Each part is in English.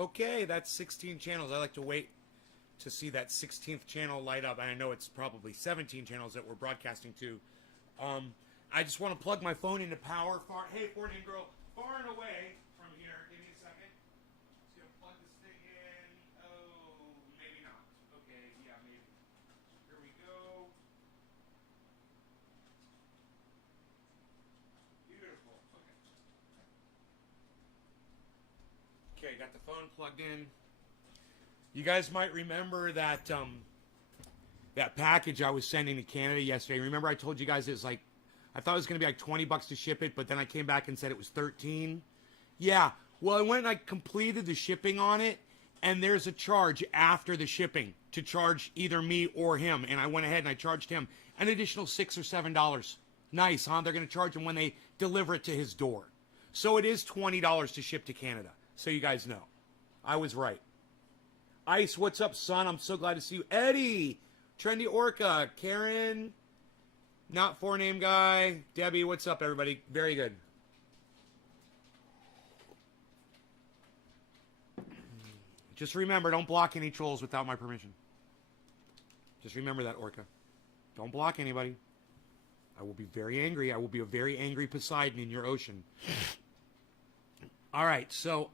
Okay, that's 16 channels. I like to wait to see that 16th channel light up. I know it's probably 17 channels that we're broadcasting to. I just want to plug my phone into power. Hey, 14 girl, far and away from here. Give me a second. Just gonna plug this thing in. Oh, maybe not. Okay, yeah, maybe. Here we go. Beautiful. Okay, got the phone plugged in. You guys might remember that that package I was sending to Canada yesterday. Remember I told you guys it was like, I thought it was going to be like $20 to ship it, but then I came back and said it was 13. Yeah, well, I went and I completed the shipping on it, and there's a charge after the shipping to charge either me or him, and I went ahead and I charged him an additional $6 or $7. Nice, huh? They're going to charge him when they deliver it to his door. So it is $20 to ship to Canada, so you guys know. I was right. Ice, what's up, son? I'm so glad to see you. Eddie, Trendy Orca, Karen, not four-name guy, Debbie, what's up, everybody? Very good. Just remember, don't block any trolls without my permission. Just remember that, Orca. Don't block anybody. I will be very angry. I will be a very angry Poseidon in your ocean. All right, so,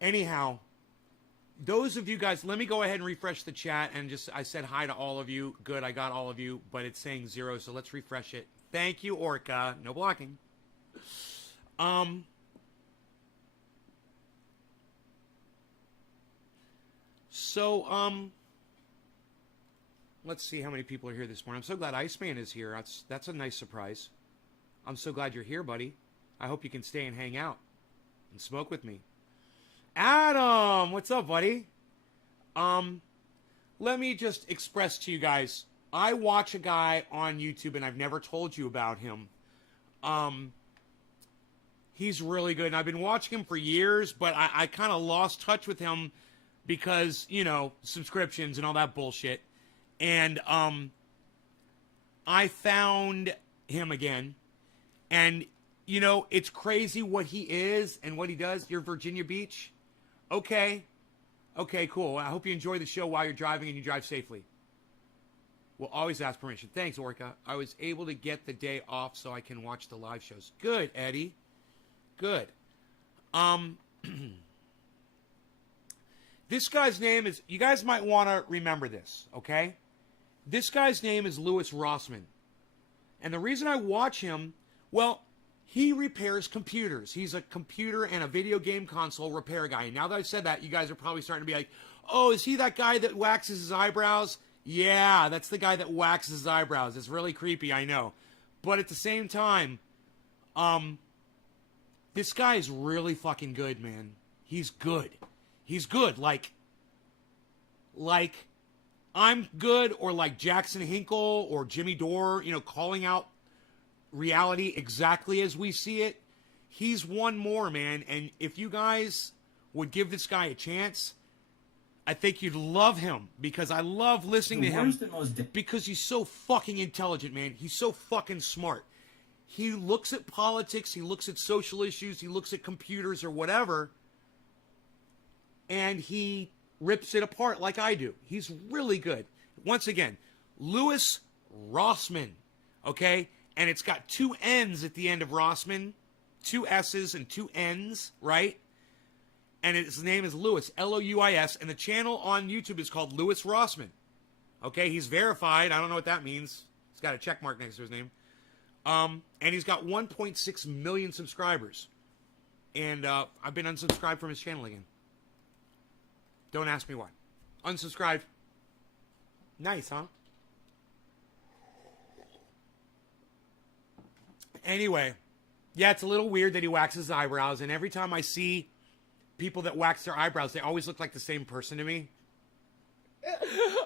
anyhow, those of you guys, let me go ahead and refresh the chat and just, I said hi to all of you. Good, I got all of you, but it's saying 0, so let's refresh it. Thank you, Orca. No blocking. Let's see how many people are here this morning. I'm so glad Iceman is here. That's a nice surprise. I'm so glad you're here, buddy. I hope you can stay and hang out and smoke with me. Adam, what's up, buddy? Let me just express to you guys, I watch a guy on YouTube, and I've never told you about him. He's really good, and I've been watching him for years, but I kind of lost touch with him because, you know, subscriptions and all that bullshit. And I found him again, and, you know, it's crazy what he is and what he does. You're Virginia Beach? Okay. Okay, cool. I hope you enjoy the show while you're driving and you drive safely. We'll always ask permission. Thanks, Orca. I was able to get the day off so I can watch the live shows. Good, Eddie. Good. This guy's name is, you guys might want to remember this, okay? This guy's name is Louis Rossmann. And the reason I watch him, well, he repairs computers. He's a computer and a video game console repair guy. And now that I've said that, you guys are probably starting to be like, oh, is he that guy that waxes his eyebrows? Yeah, that's the guy that waxes his eyebrows. It's really creepy, I know. But at the same time, this guy is really fucking good, man. He's good. He's good. Like I'm good, or like Jackson Hinkle or Jimmy Dore, you know, calling out reality exactly as we see it. He's one more, man. And if you guys would give this guy a chance, I think you'd love him, because I love listening to him because he's so fucking intelligent, man. He's so fucking smart. He looks at politics, he looks at social issues, he looks at computers or whatever, and he rips it apart like I do. He's really good. Once again, Louis Rossmann, okay? And it's got 2 N's at the end of Rossmann, 2 S's and 2 N's, right? And his name is Louis, L-O-U-I-S, and the channel on YouTube is called Louis Rossmann. Okay, he's verified. I don't know what that means. He's got a check mark next to his name. And he's got 1.6 million subscribers. And I've been unsubscribed from his channel again. Don't ask me why. Unsubscribed. Nice, huh? Anyway, yeah, it's a little weird that he waxes his eyebrows, and every time I see people that wax their eyebrows, they always look like the same person to me.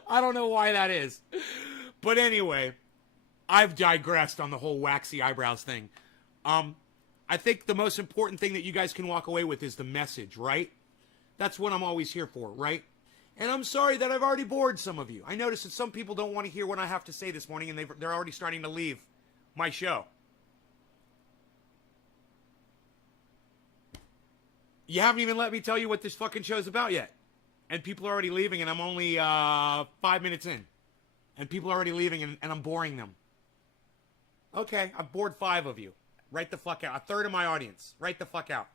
I don't know why that is. But anyway, I've digressed on the whole waxy eyebrows thing. I think the most important thing that you guys can walk away with is the message, right? That's what I'm always here for, right? And I'm sorry that I've already bored some of you. I noticed that some people don't want to hear what I have to say this morning, and they're already starting to leave my show. You haven't even let me tell you what this fucking show's about yet. And people are already leaving, and I'm only 5 minutes in. And people are already leaving, and I'm boring them. Okay, I've bored 5 of you. Right the fuck out. A third of my audience. Right the fuck out.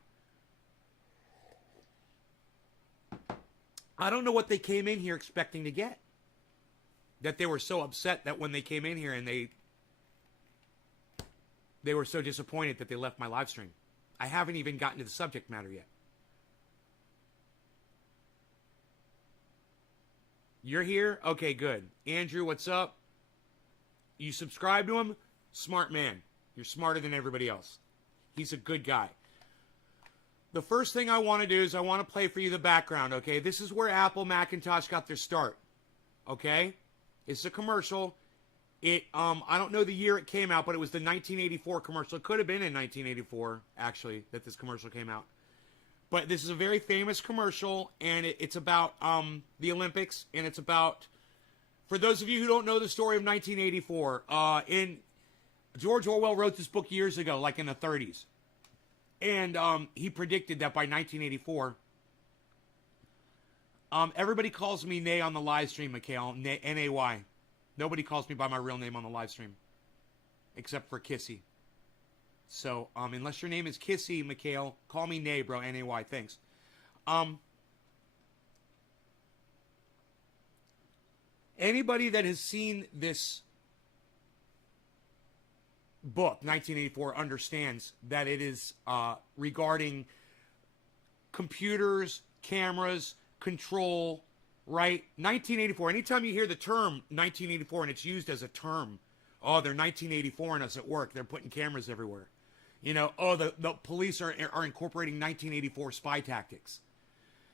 I don't know what they came in here expecting to get. That they were so upset that when they came in here and they were so disappointed that they left my live stream. I haven't even gotten to the subject matter yet. You're here? Okay, good. Andrew, what's up? You subscribe to him? Smart man. You're smarter than everybody else. He's a good guy. The first thing I want to do is I want to play for you the background, okay? This is where Apple Macintosh got their start, okay? It's a commercial. I don't know the year it came out, but it was the 1984 commercial. It could have been in 1984, actually, that this commercial came out. But this is a very famous commercial, and it's about the Olympics, and it's about, for those of you who don't know the story of 1984, George Orwell wrote this book years ago, like in the 30s. And he predicted that by 1984, everybody calls me Nay on the live stream, Mikhail, N-A-Y. Nobody calls me by my real name on the live stream, except for Kissy. So, unless your name is Kissy, Mikhail, call me Nay, bro, N-A-Y, thanks. Anybody that has seen this book, 1984, understands that it is regarding computers, cameras, control, right? 1984, anytime you hear the term 1984 and it's used as a term, oh, they're 1984 us at work, they're putting cameras everywhere. You know, oh, the police are incorporating 1984 spy tactics.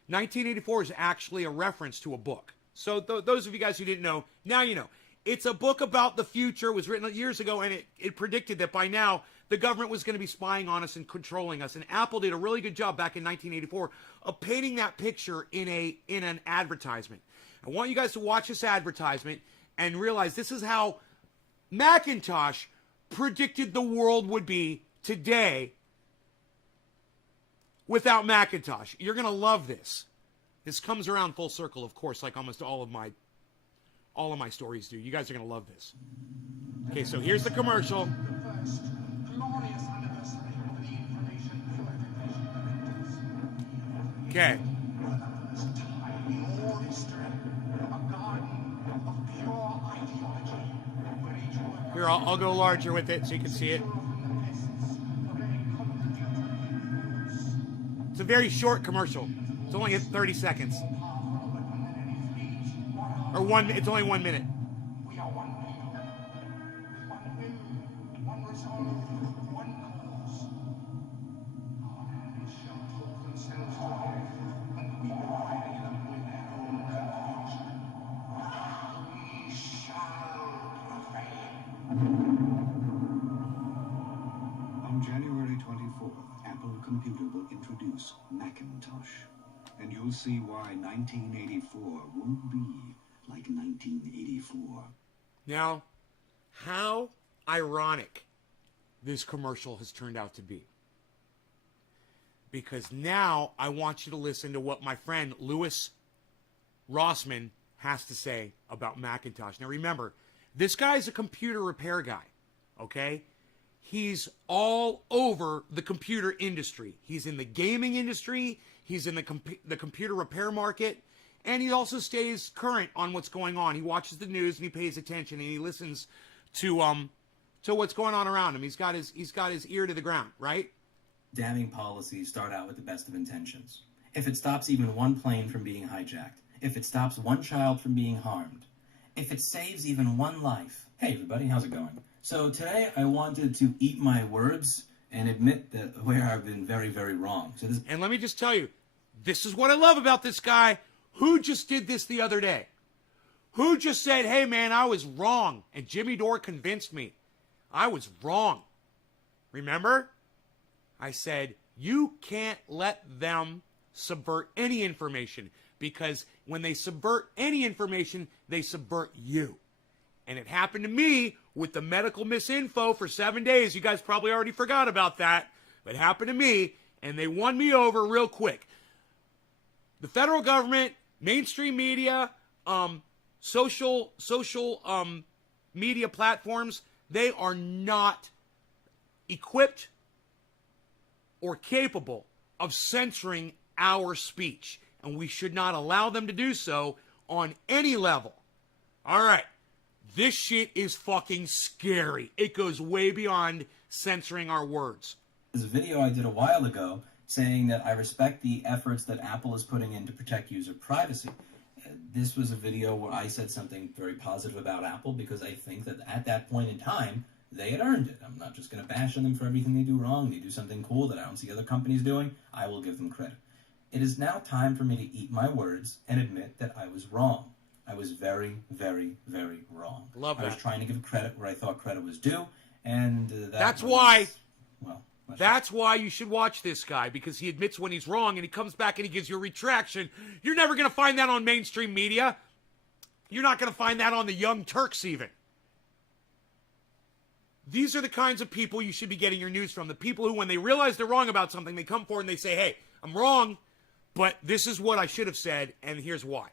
1984 is actually a reference to a book. So those of you guys who didn't know, now you know. It's a book about the future. It was written years ago, and it predicted that by now the government was going to be spying on us and controlling us. And Apple did a really good job back in 1984 of painting that picture in an advertisement. I want you guys to watch this advertisement and realize this is how Macintosh predicted the world would be today without Macintosh. You're going to love this. This comes around full circle, of course, like almost all of my stories do. You guys are going to love this. Okay, so here's the commercial. Okay. Here, I'll go larger with it so you can see it. It's a very short commercial. It's only 30 seconds. Or it's only 1 minute. We are one people, one will, one resolve, one cause. Our enemies shall talk themselves to death, and we provide them with their own conclusion. We shall prevail. On January 24th, Apple Computer will introduce Macintosh. And you'll see why 1984 won't be like 1984. Now, how ironic this commercial has turned out to be. Because now I want you to listen to what my friend Louis Rossman has to say about Macintosh. Now remember, this guy's a computer repair guy, okay? He's all over the computer industry. He's in the gaming industry. He's in the computer repair market. And he also stays current on what's going on. He watches the news and he pays attention and he listens to what's going on around him. He's got his ear to the ground, right? Damning policies start out with the best of intentions. If it stops even one plane from being hijacked, if it stops one child from being harmed, if it saves even one life. Hey everybody, how's it going? So today I wanted to eat my words and admit that where I've been very, very wrong. And let me just tell you, this is what I love about this guy. Who just did this the other day? Who just said, hey man, I was wrong, and Jimmy Dore convinced me I was wrong. Remember? I said, you can't let them subvert any information, because when they subvert any information, they subvert you. And it happened to me with the medical misinfo for 7 days. You guys probably already forgot about that. But it happened to me. and they won me over real quick. The federal government, mainstream media, social media platforms, they are not equipped or capable of censoring our speech, and we should not allow them to do so on any level. All right, this shit is fucking scary. It goes way beyond censoring our words. There's a video I did a while ago saying that I respect the efforts that Apple is putting in to protect user privacy. This was a video where I said something very positive about Apple because I think that at that point in time, they had earned it. I'm not just going to bash on them for everything they do wrong. They do something cool that I don't see other companies doing. I will give them credit. It is now time for me to eat my words and admit that I was wrong. I was very, very, very wrong. Love that. I was trying to give credit where I thought credit was due, and that's why you should watch this guy, because he admits when he's wrong and he comes back and he gives you a retraction. You're never going to find that on mainstream media. You're not going to find that on the Young Turks even. These are the kinds of people you should be getting your news from. The people who, when they realize they're wrong about something, they come forward and they say, hey, I'm wrong, but this is what I should have said, and here's why.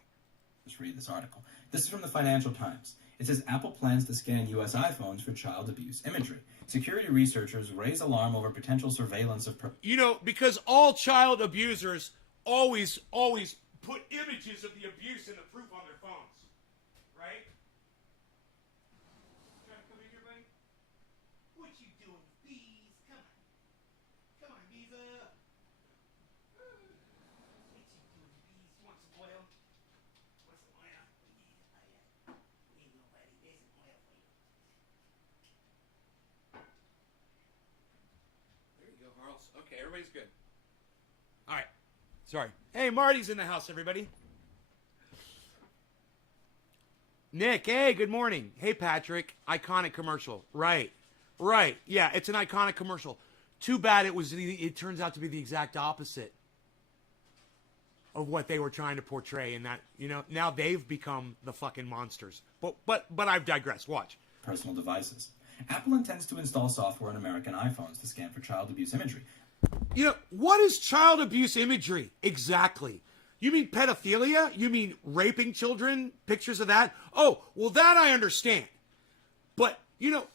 Let's read this article. This is from the Financial Times. It says Apple plans to scan U.S. iPhones for child abuse imagery. Security researchers raise alarm over potential surveillance of... because all child abusers always put images of the abuse and the proof on their phones. Right? Trying to come in here, buddy? What you doing, bees? Come on. Come on, bees. What you doing, bees? You want some oil? Want some oil? We need nobody. There's some oil for you. There you go, Harles. Okay, everybody's good. All right. Sorry. Hey, Marty's in the house, everybody. Nick, hey, good morning. Hey, Patrick. Iconic commercial. Right. Yeah, it's an iconic commercial. Too bad it turns out to be the exact opposite of what they were trying to portray, and that, now they've become the fucking monsters. But I've digressed. Watch. Personal devices. Apple intends to install software on American iPhones to scan for child abuse imagery. What is child abuse imagery exactly? You mean pedophilia? You mean raping children? Pictures of that? Oh, well, that I understand. But,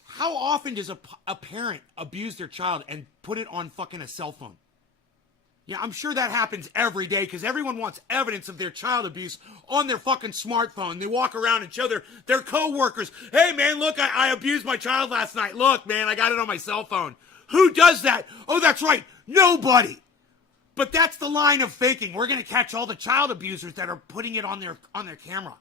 how often does a parent abuse their child and put it on fucking a cell phone? Yeah, I'm sure that happens every day because everyone wants evidence of their child abuse on their fucking smartphone. They walk around and show their co-workers, hey, man, look, I abused my child last night. Look, man, I got it on my cell phone. Who does that? Oh, that's right. Nobody. But that's the line of faking. We're going to catch all the child abusers that are putting it on their camera.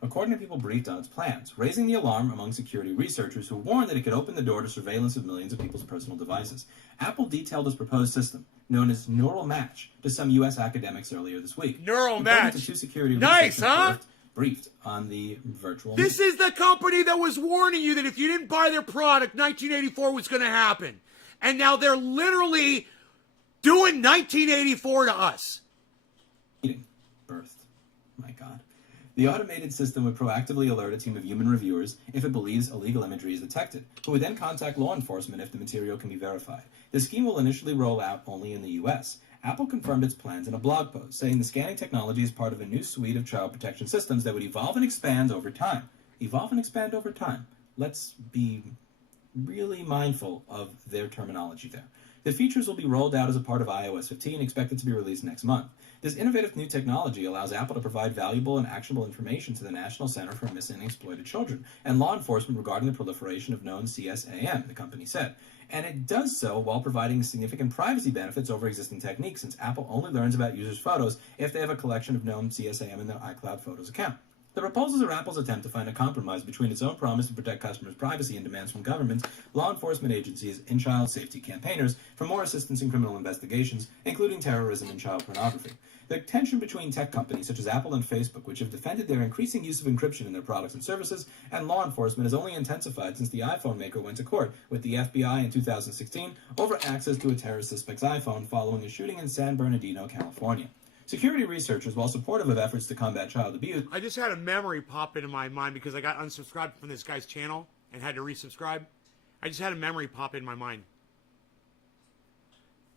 According to people briefed on its plans, raising the alarm among security researchers who warned that it could open the door to surveillance of millions of people's personal devices. Apple detailed its proposed system, known as Neural Match, to some U.S. academics earlier this week. Neural Match. To two security nice, huh? Briefed on the virtual... This is the company that was warning you that if you didn't buy their product, 1984 was going to happen. And now they're literally doing 1984 to us. Birthed. My God. The automated system would proactively alert a team of human reviewers if it believes illegal imagery is detected, who would then contact law enforcement if the material can be verified. The scheme will initially roll out only in the U.S. Apple confirmed its plans in a blog post, saying the scanning technology is part of a new suite of child protection systems that would evolve and expand over time. Evolve and expand over time. Let's be really mindful of their terminology there. The features will be rolled out as a part of iOS 15, expected to be released next month. This innovative new technology allows Apple to provide valuable and actionable information to the National Center for Missing and Exploited Children and law enforcement regarding the proliferation of known CSAM, the company said. And it does so while providing significant privacy benefits over existing techniques, since Apple only learns about users' photos if they have a collection of known CSAM in their iCloud Photos account. The proposals are Apple's attempt to find a compromise between its own promise to protect customers' privacy and demands from governments, law enforcement agencies, and child safety campaigners for more assistance in criminal investigations, including terrorism and child pornography. The tension between tech companies such as Apple and Facebook, which have defended their increasing use of encryption in their products and services, and law enforcement has only intensified since the iPhone maker went to court with the FBI in 2016 over access to a terrorist suspect's iPhone following a shooting in San Bernardino, California. Security researchers, while supportive of efforts to combat child abuse... I just had a memory pop into my mind because I got unsubscribed from this guy's channel and had to resubscribe. I just had a memory pop in my mind.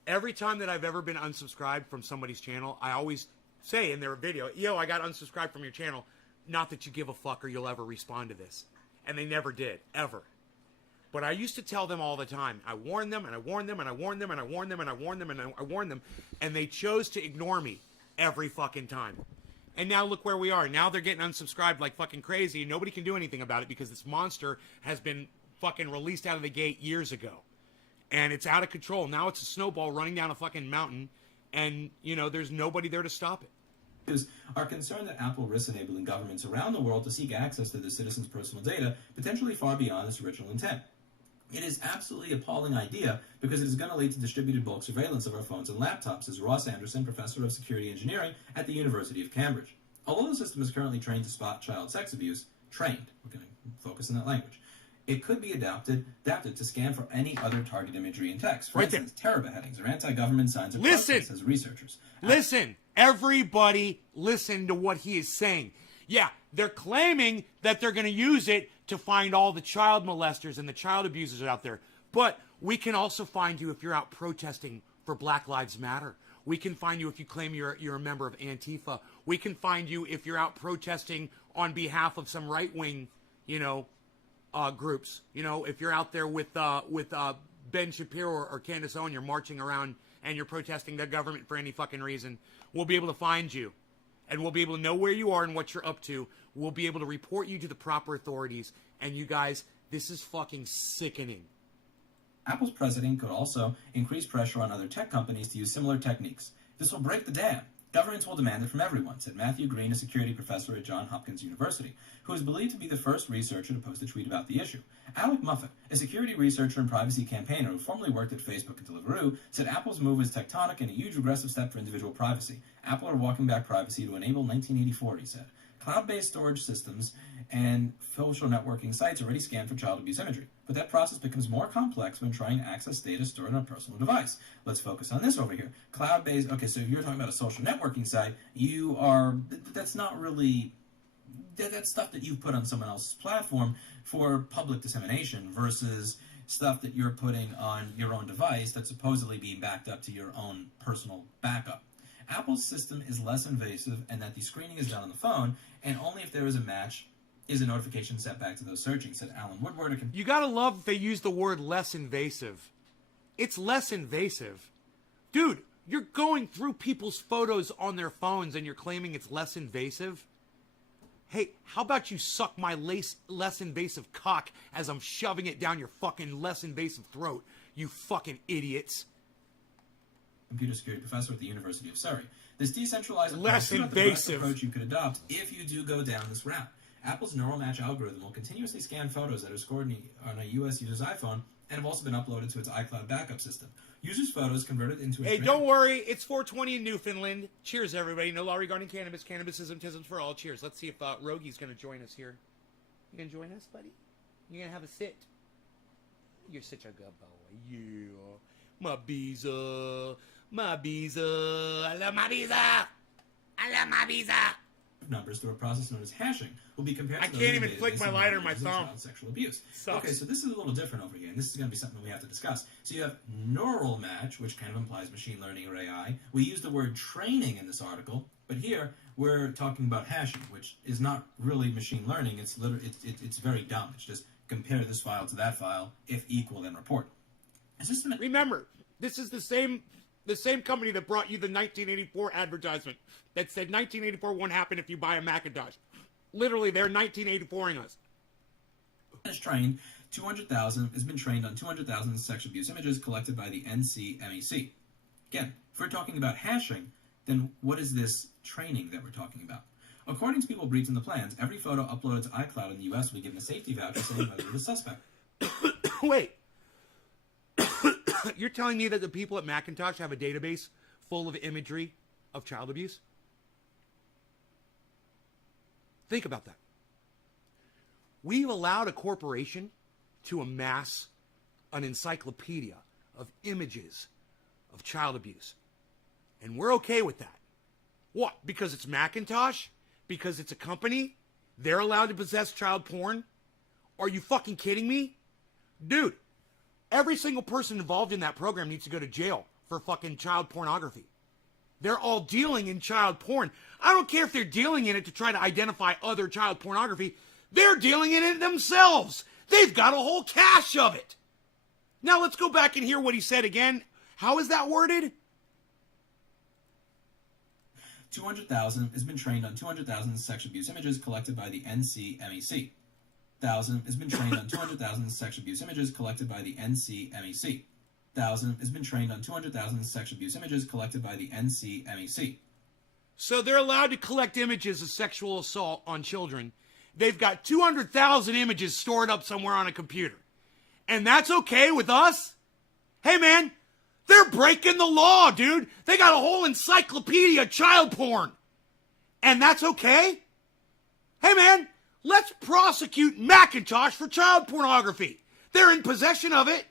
Every time that I've ever been unsubscribed from somebody's channel, I always say in their video, yo, I got unsubscribed from your channel. Not that you give a fuck or you'll ever respond to this. And they never did, ever. But I used to tell them all the time. I warned them, and I warned them, and I warned them, and I warned them, and I warned them, and I warned them. And they chose to ignore me every fucking time. And now look where we are. Now they're getting unsubscribed like fucking crazy, and nobody can do anything about it because this monster has been fucking released out of the gate years ago. And it's out of control. Now it's a snowball running down a fucking mountain, and, you know, there's nobody there to stop it. Are concerned that Apple risks enabling governments around the world to seek access to their citizens' personal data, potentially far beyond its original intent. It is absolutely appalling idea because it is going to lead to distributed bulk surveillance of our phones and laptops, says Ross Anderson, professor of security engineering at the University of Cambridge. Although the system is currently trained to spot child sex abuse, we're going to focus on that language, it could be adapted to scan for any other target imagery in text. For instance, terror beheadings or anti-government signs or protests, says researchers. Listen, everybody listen to what he is saying. Yeah, they're claiming that they're going to use it to find all the child molesters and the child abusers out there. But we can also find you if you're out protesting for Black Lives Matter. We can find you if you claim you're a member of Antifa. We can find you if you're out protesting on behalf of some right-wing, groups. You know, if you're out there with Ben Shapiro or Candace Owen, you're marching around and you're protesting the government for any fucking reason, we'll be able to find you. And we'll be able to know where you are and what you're up to. We'll be able to report you to the proper authorities. And you guys, this is fucking sickening. Apple's president could also increase pressure on other tech companies to use similar techniques. This will break the dam. Governments will demand it from everyone, said Matthew Green, a security professor at Johns Hopkins University, who is believed to be the first researcher to post a tweet about the issue. Alec Muffet, a security researcher and privacy campaigner who formerly worked at Facebook and Deliveroo, said Apple's move is tectonic and a huge regressive step for individual privacy. Apple are walking back privacy to enable 1984, he said. Cloud-based storage systems and social networking sites already scan for child abuse imagery, but that process becomes more complex when trying to access data stored on a personal device. Let's focus on this over here. Cloud-based, okay, so if you're talking about a social networking site, that's not really, that's stuff that you've put on someone else's platform for public dissemination versus stuff that you're putting on your own device that's supposedly being backed up to your own personal backup. Apple's system is less invasive and that the screening is done on the phone, and only if there is a match is a notification sent back to those searching, said Alan Woodward. You gotta love that they use the word less invasive. It's less invasive. Dude, you're going through people's photos on their phones and you're claiming it's less invasive? Hey, how about you suck my less invasive cock as I'm shoving it down your fucking less invasive throat, you fucking idiots. Computer security professor at the University of Surrey. This decentralized less invasive approach you could adopt if you do go down this route. Apple's neural match algorithm will continuously scan photos that are scored on a U.S. user's iPhone and have also been uploaded to its iCloud backup system. Users' photos converted into a... Hey, don't worry. It's 420 in Newfoundland. Cheers, everybody. No law regarding cannabis. Cannabisism, tisms for all. Cheers. Let's see if Rogi's going to join us here. You going to join us, buddy? You going to have a sit? You're such a good boy. Yeah. My visa. My visa. I love my visa. I love my visa. Numbers through a process known as hashing will be compared to I can't even flick my lighter in my thumb. Sexual abuse. Sucks. Okay, so this is a little different over here, and this is going to be something we have to discuss. So you have neural match, which kind of implies machine learning or AI. We use the word training in this article, but here we're talking about hashing, which is not really machine learning. It's it's very dumb. It's just compare this file to that file. If equal, then report. Remember, this is the same company that brought you the 1984 advertisement that said 1984 won't happen if you buy a Macintosh. Literally, they're 1984ing us. Has been trained on 200,000 sexual abuse images collected by the NCMEC. Again, if we're talking about hashing, then what is this training that we're talking about? According to people briefed in the plans, every photo uploaded to iCloud in the U.S. will be given a safety voucher saying whether it is suspect. Wait. You're telling me that the people at Macintosh have a database full of imagery of child abuse? Think about that. We've allowed a corporation to amass an encyclopedia of images of child abuse. And we're okay with that. What? Because it's Macintosh? Because it's a company? They're allowed to possess child porn? Are you fucking kidding me? Dude, every single person involved in that program needs to go to jail for fucking child pornography. They're all dealing in child porn. I don't care if they're dealing in it to try to identify other child pornography. They're dealing in it themselves. They've got a whole cache of it. Now let's go back and hear what he said again. How is that worded? 200,000 has been trained on 200,000 sex abuse images collected by the NCMEC. 1,000 has been trained on 200,000 sex abuse images collected by the NCMEC. 1,000 has been trained on 200,000 sex abuse images collected by the NCMEC. So they're allowed to collect images of sexual assault on children. They've got 200,000 images stored up somewhere on a computer. And that's okay with us? Hey, man, they're breaking the law, dude. They got a whole encyclopedia of child porn. And that's okay? Hey, man, let's prosecute Macintosh for child pornography. They're in possession of it.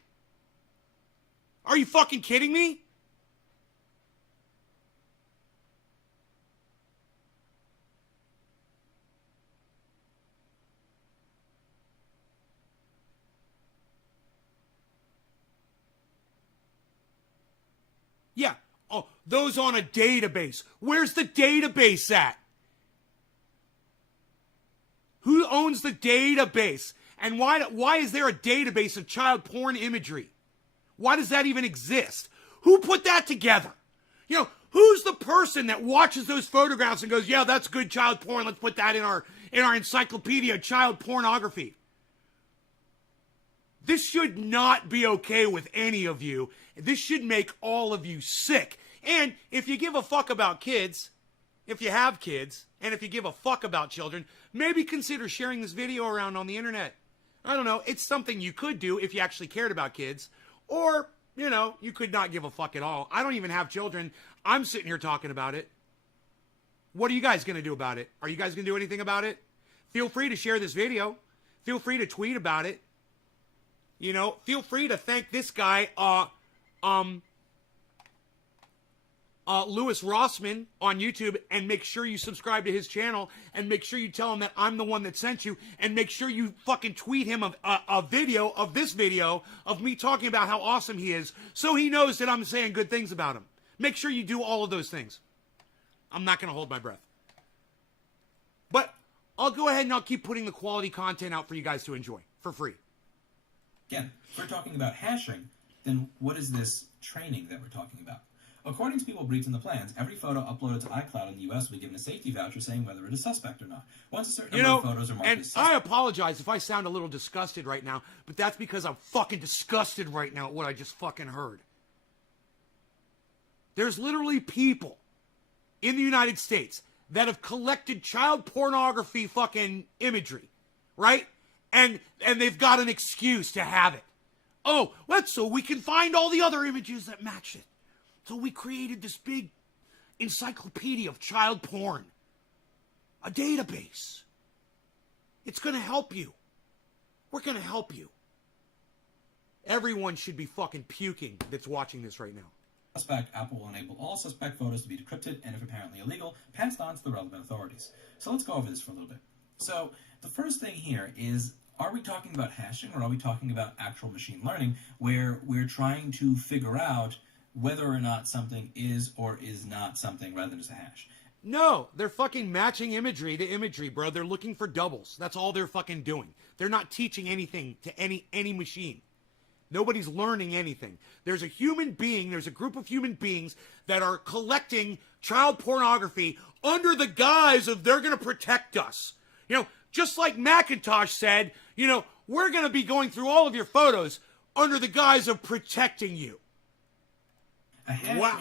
Are you fucking kidding me? Yeah. Oh, those on a database. Where's the database at? Who owns the database? And why is there a database of child porn imagery? Why does that even exist? Who put that together? You know, who's the person that watches those photographs and goes, yeah, that's good child porn. Let's put that in our encyclopedia of child pornography. This should not be okay with any of you. This should make all of you sick. And if you give a fuck about kids, if you have kids, and if you give a fuck about children, maybe consider sharing this video around on the internet. I don't know. It's something you could do if you actually cared about kids. Or, you know, you could not give a fuck at all. I don't even have children. I'm sitting here talking about it. What are you guys going to do about it? Are you guys going to do anything about it? Feel free to share this video. Feel free to tweet about it. You know, feel free to thank this guy, Louis Rossman on YouTube, and make sure you subscribe to his channel, and make sure you tell him that I'm the one that sent you, and make sure you fucking tweet him a video of this video of me talking about how awesome he is, so he knows that I'm saying good things about him. Make sure you do all of those things. I'm not going to hold my breath. But I'll go ahead and I'll keep putting the quality content out for you guys to enjoy for free. Again, if we're talking about hashing, then what is this training that we're talking about? According to people briefed in the plans, every photo uploaded to iCloud in the U.S. will be given a safety voucher saying whether it is suspect or not. Once a certain number of photos are marked as suspect. And I apologize if I sound a little disgusted right now, but that's because I'm fucking disgusted right now at what I just fucking heard. There's literally people in the United States that have collected child pornography fucking imagery, right? And they've got an excuse to have it. Oh, let's so we can find all the other images that match it. So we created this big encyclopedia of child porn. A database. It's going to help you. We're going to help you. Everyone should be fucking puking that's watching this right now. Suspect, Apple will enable all suspect photos to be decrypted and, if apparently illegal, passed on to the relevant authorities. So let's go over this for a little bit. So the first thing here is, are we talking about hashing or are we talking about actual machine learning where we're trying to figure out whether or not something is or is not something rather than just a hash? No, they're fucking matching imagery to imagery, bro. They're looking for doubles. That's all they're fucking doing. They're not teaching anything to any machine. Nobody's learning anything. There's a human being, there's a group of human beings that are collecting child pornography under the guise of they're going to protect us. You know, just like Macintosh said, you know, we're going to be going through all of your photos under the guise of protecting you. Well,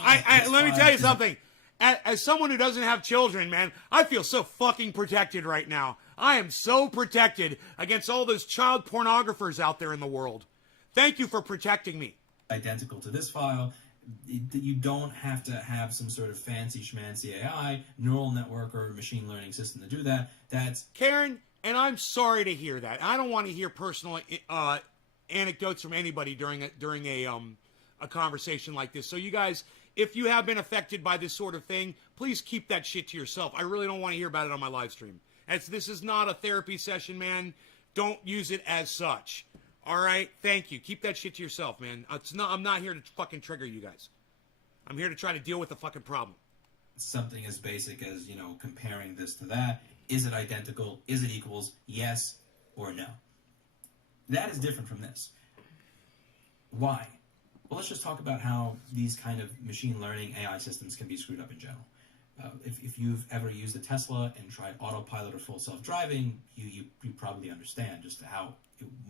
let me tell you something. As someone who doesn't have children, man, I feel so fucking protected right now. I am so protected against all those child pornographers out there in the world. Thank you for protecting me. Identical to this file. You don't have to have some sort of fancy schmancy AI, neural network, or machine learning system to do that. That's Karen, and I'm sorry to hear that. I don't want to hear personal anecdotes from anybody during a conversation like this. So you guys, if you have been affected by this sort of thing, please keep that shit to yourself. I really don't want to hear about it on my live stream. This is not a therapy session, man. Don't use it as such. All right? Thank you. Keep that shit to yourself, man. I'm not here to fucking trigger you guys. I'm here to try to deal with the fucking problem. Something as basic as, comparing this to that. Is it identical? Is it equals? Yes or no? That is different from this. Why? Well, let's just talk about how these kind of machine learning AI systems can be screwed up in general. If you've ever used a Tesla and tried autopilot or full self-driving, you probably understand just how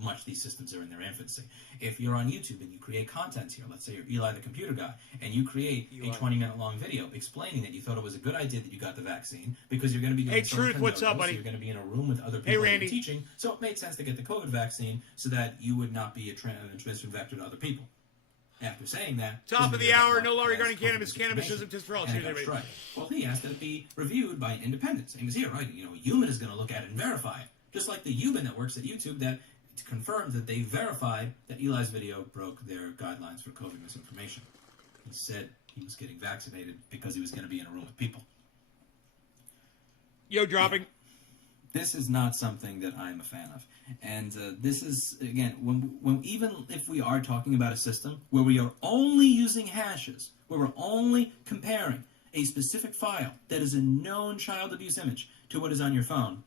much these systems are in their infancy. If you're on YouTube and you create content here, let's say you're Eli the computer guy, and you create a 20-minute long video explaining that you thought it was a good idea that you got the vaccine because you're going to be doing Hey, Truth, what's up, buddy? So you're going to be in a room with other people Randy. teaching, so it made sense to get the COVID vaccine so that you would not be a transmission vector to other people. After saying that, top of the hour, no law regarding cannabis. Cannabis isn't just for all. Right. Well, he asked that it be reviewed by an independent. Same as here, right? A human is going to look at it and verify it. Just like the human that works at YouTube that confirmed that they verified that Eli's video broke their guidelines for COVID misinformation. He said he was getting vaccinated because he was going to be in a room with people. Yo, dropping. This is not something that I'm a fan of. And this is, again, when even if we are talking about a system where we are only using hashes, where we're only comparing a specific file that is a known child abuse image to what is on your phone,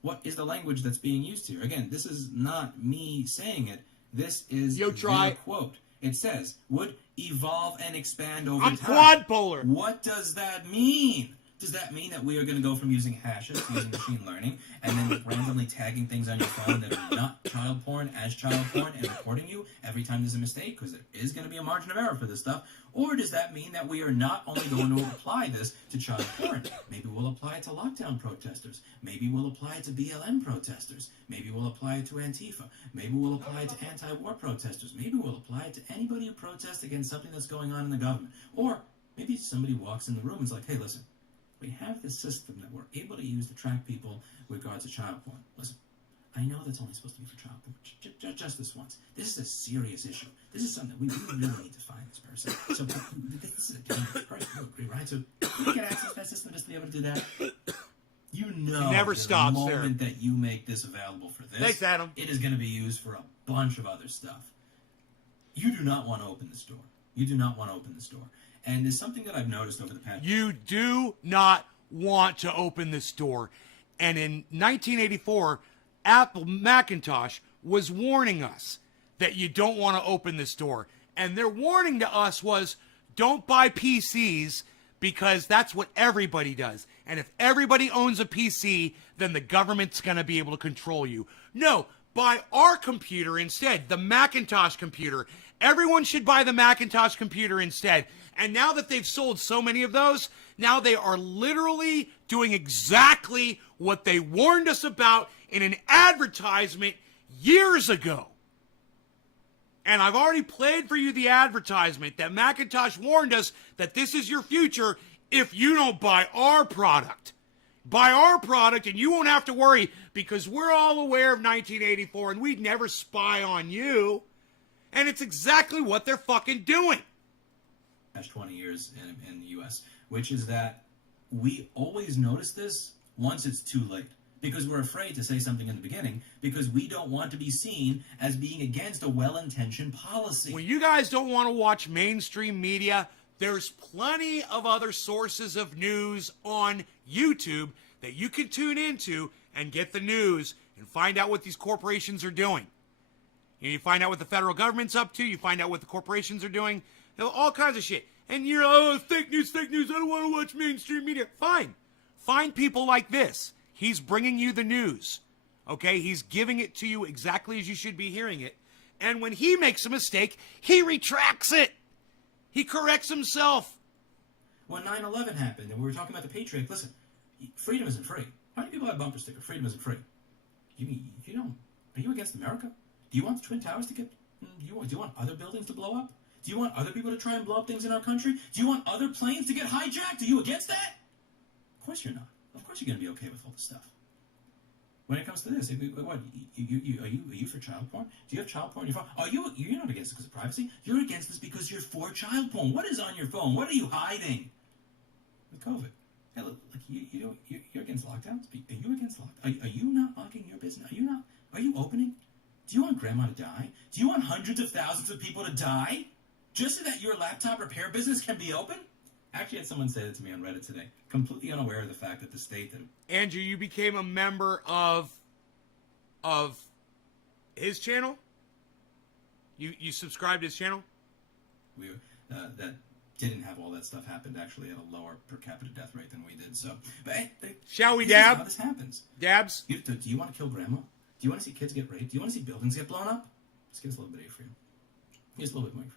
what is the language that's being used here? Again, this is not me saying it. This is the quote. It says, would evolve and expand over time. I'm quad polar. What does that mean? Does that mean that we are going to go from using hashes to using machine learning and then randomly tagging things on your phone that are not child porn as child porn and recording you every time there's a mistake? Because there is going to be a margin of error for this stuff. Or does that mean that we are not only going to apply this to child porn? Maybe we'll apply it to lockdown protesters. Maybe we'll apply it to BLM protesters. Maybe we'll apply it to Antifa. Maybe we'll apply it to anti-war protesters. Maybe we'll apply it to anybody who protests against something that's going on in the government. Or maybe somebody walks in the room and is like, hey, listen, we have this system that we're able to use to track people with regards to child porn. Listen, I know that's only supposed to be for child porn. Just this once. This is a serious issue. This is something we really need to find this person. So this is a dangerous person. You agree, right? So we get access to that system just to be able to do that. You know, it never stops the moment that you make this available for this, thanks, Adam. It is going to be used for a bunch of other stuff. You do not want to open this door. You do not want to open this door. And there's something that I've noticed over the past... You do not want to open this door. And in 1984, Apple Macintosh was warning us that you don't want to open this door. And their warning to us was, don't buy PCs because that's what everybody does. And if everybody owns a PC, then the government's going to be able to control you. No, buy our computer instead, the Macintosh computer. Everyone should buy the Macintosh computer instead. And now that they've sold so many of those, now they are literally doing exactly what they warned us about in an advertisement years ago. And I've already played for you the advertisement that Macintosh warned us that this is your future if you don't buy our product. Buy our product and you won't have to worry because we're all aware of 1984 and we'd never spy on you. And it's exactly what they're fucking doing. 20 years in the U.S., which is that we always notice this once it's too late. Because we're afraid to say something in the beginning because we don't want to be seen as being against a well-intentioned policy. When you guys don't want to watch mainstream media, there's plenty of other sources of news on YouTube that you can tune into and get the news and find out what these corporations are doing. You find out what the federal government's up to. You find out what the corporations are doing. All kinds of shit. And you're, oh, fake news, I don't want to watch mainstream media. Fine. Find people like this. He's bringing you the news. Okay? He's giving it to you exactly as you should be hearing it. And when he makes a mistake, he retracts it. He corrects himself. When 9/11 happened and we were talking about the Patriot, listen, freedom isn't free. How many people have bumper sticker? Freedom isn't free. You don't. Are you against America? Do you want the Twin Towers to get... Do you want other buildings to blow up? Do you want other people to try and blow up things in our country? Do you want other planes to get hijacked? Are you against that? Of course you're not. Of course you're going to be okay with all this stuff. When it comes to this, what, are you for child porn? Do you have child porn on your phone? You're not against it because of privacy. You're against this because you're for child porn. What is on your phone? What are you hiding? With COVID. Hey, look, you're against lockdowns? Are you against lockdowns? Are you not locking your business? Are you opening? Do you want grandma to die? Do you want hundreds of thousands of people to die? Just so that your laptop repair business can be open? Actually, I had someone say that to me on Reddit today, completely unaware of the fact that the state that... Andrew, you became a member of his channel? You subscribed to his channel? That didn't have all that stuff happened actually at a lower per capita death rate than we did. So, but hey, shall we this is dab? how this happens. Dabs? Do you want to kill grandma? Do you want to see kids get raped? Do you want to see buildings get blown up? Let's give us a little bit of freedom. Here's a little bit more freedom.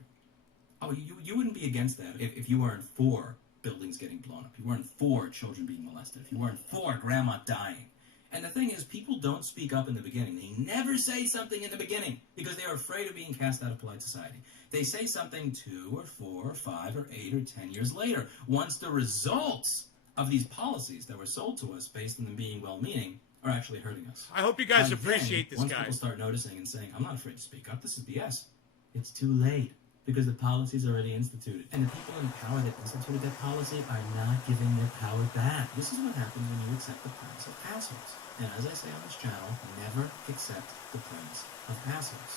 Oh, you wouldn't be against that if you weren't for buildings getting blown up. You weren't for children being molested. If you weren't for grandma dying. And the thing is, people don't speak up in the beginning. They never say something in the beginning because they are afraid of being cast out of polite society. They say something 2 or 4 or 5 or 8 or 10 years later, once the results of these policies that were sold to us based on them bebeing well-meaning are actually hurting us. I hope you guys And appreciate then, this, once guys. people start noticing and saying, I'm not afraid to speak up, this is BS, it's too late. Because the policy's already instituted. And the people in power that instituted that policy are not giving their power back. This is what happens when you accept the premise of assholes. And as I say on this channel, never accept the premise of assholes.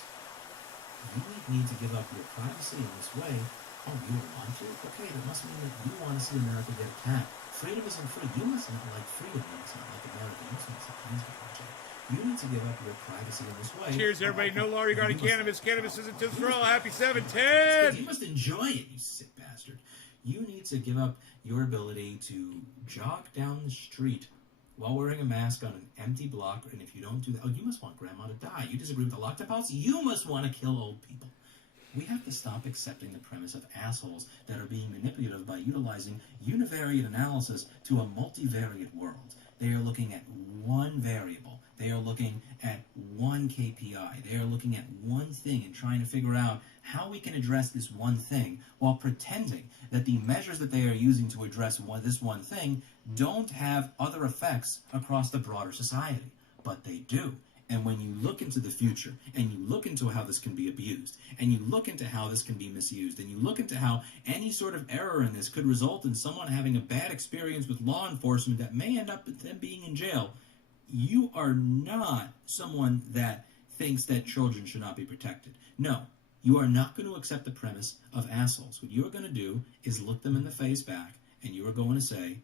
You need to give up your privacy in this way. Oh, you don't want to? Okay, that must mean that you want to see America get attacked. Freedom isn't free. You must not like freedom. You must not like America. You must not like Kingsman Project. You need to give up your privacy in this way. Cheers, everybody. No law regarding cannabis. Cannabis isn't just for all. Happy You 710. must enjoy it, you sick bastard. You need to give up your ability to jog down the street while wearing a mask on an empty block, and if you don't do that, oh, you must want grandma to die. You disagree with the lockdown policy? You must want to kill old people. We have to stop accepting the premise of assholes that are being manipulative by utilizing univariate analysis to a multivariate world. They are looking at one variable. They are looking at one KPI. They are looking at one thing and trying to figure out how we can address this one thing while pretending that the measures that they are using to address this one thing don't have other effects across the broader society. But they do. And when you look into the future, and you look into how this can be abused, and you look into how this can be misused, and you look into how any sort of error in this could result in someone having a bad experience with law enforcement that may end up with them being in jail, you are not someone that thinks that children should not be protected. No, you are not going to accept the premise of assholes. What you are going to do is look them in the face back, and you are going to say,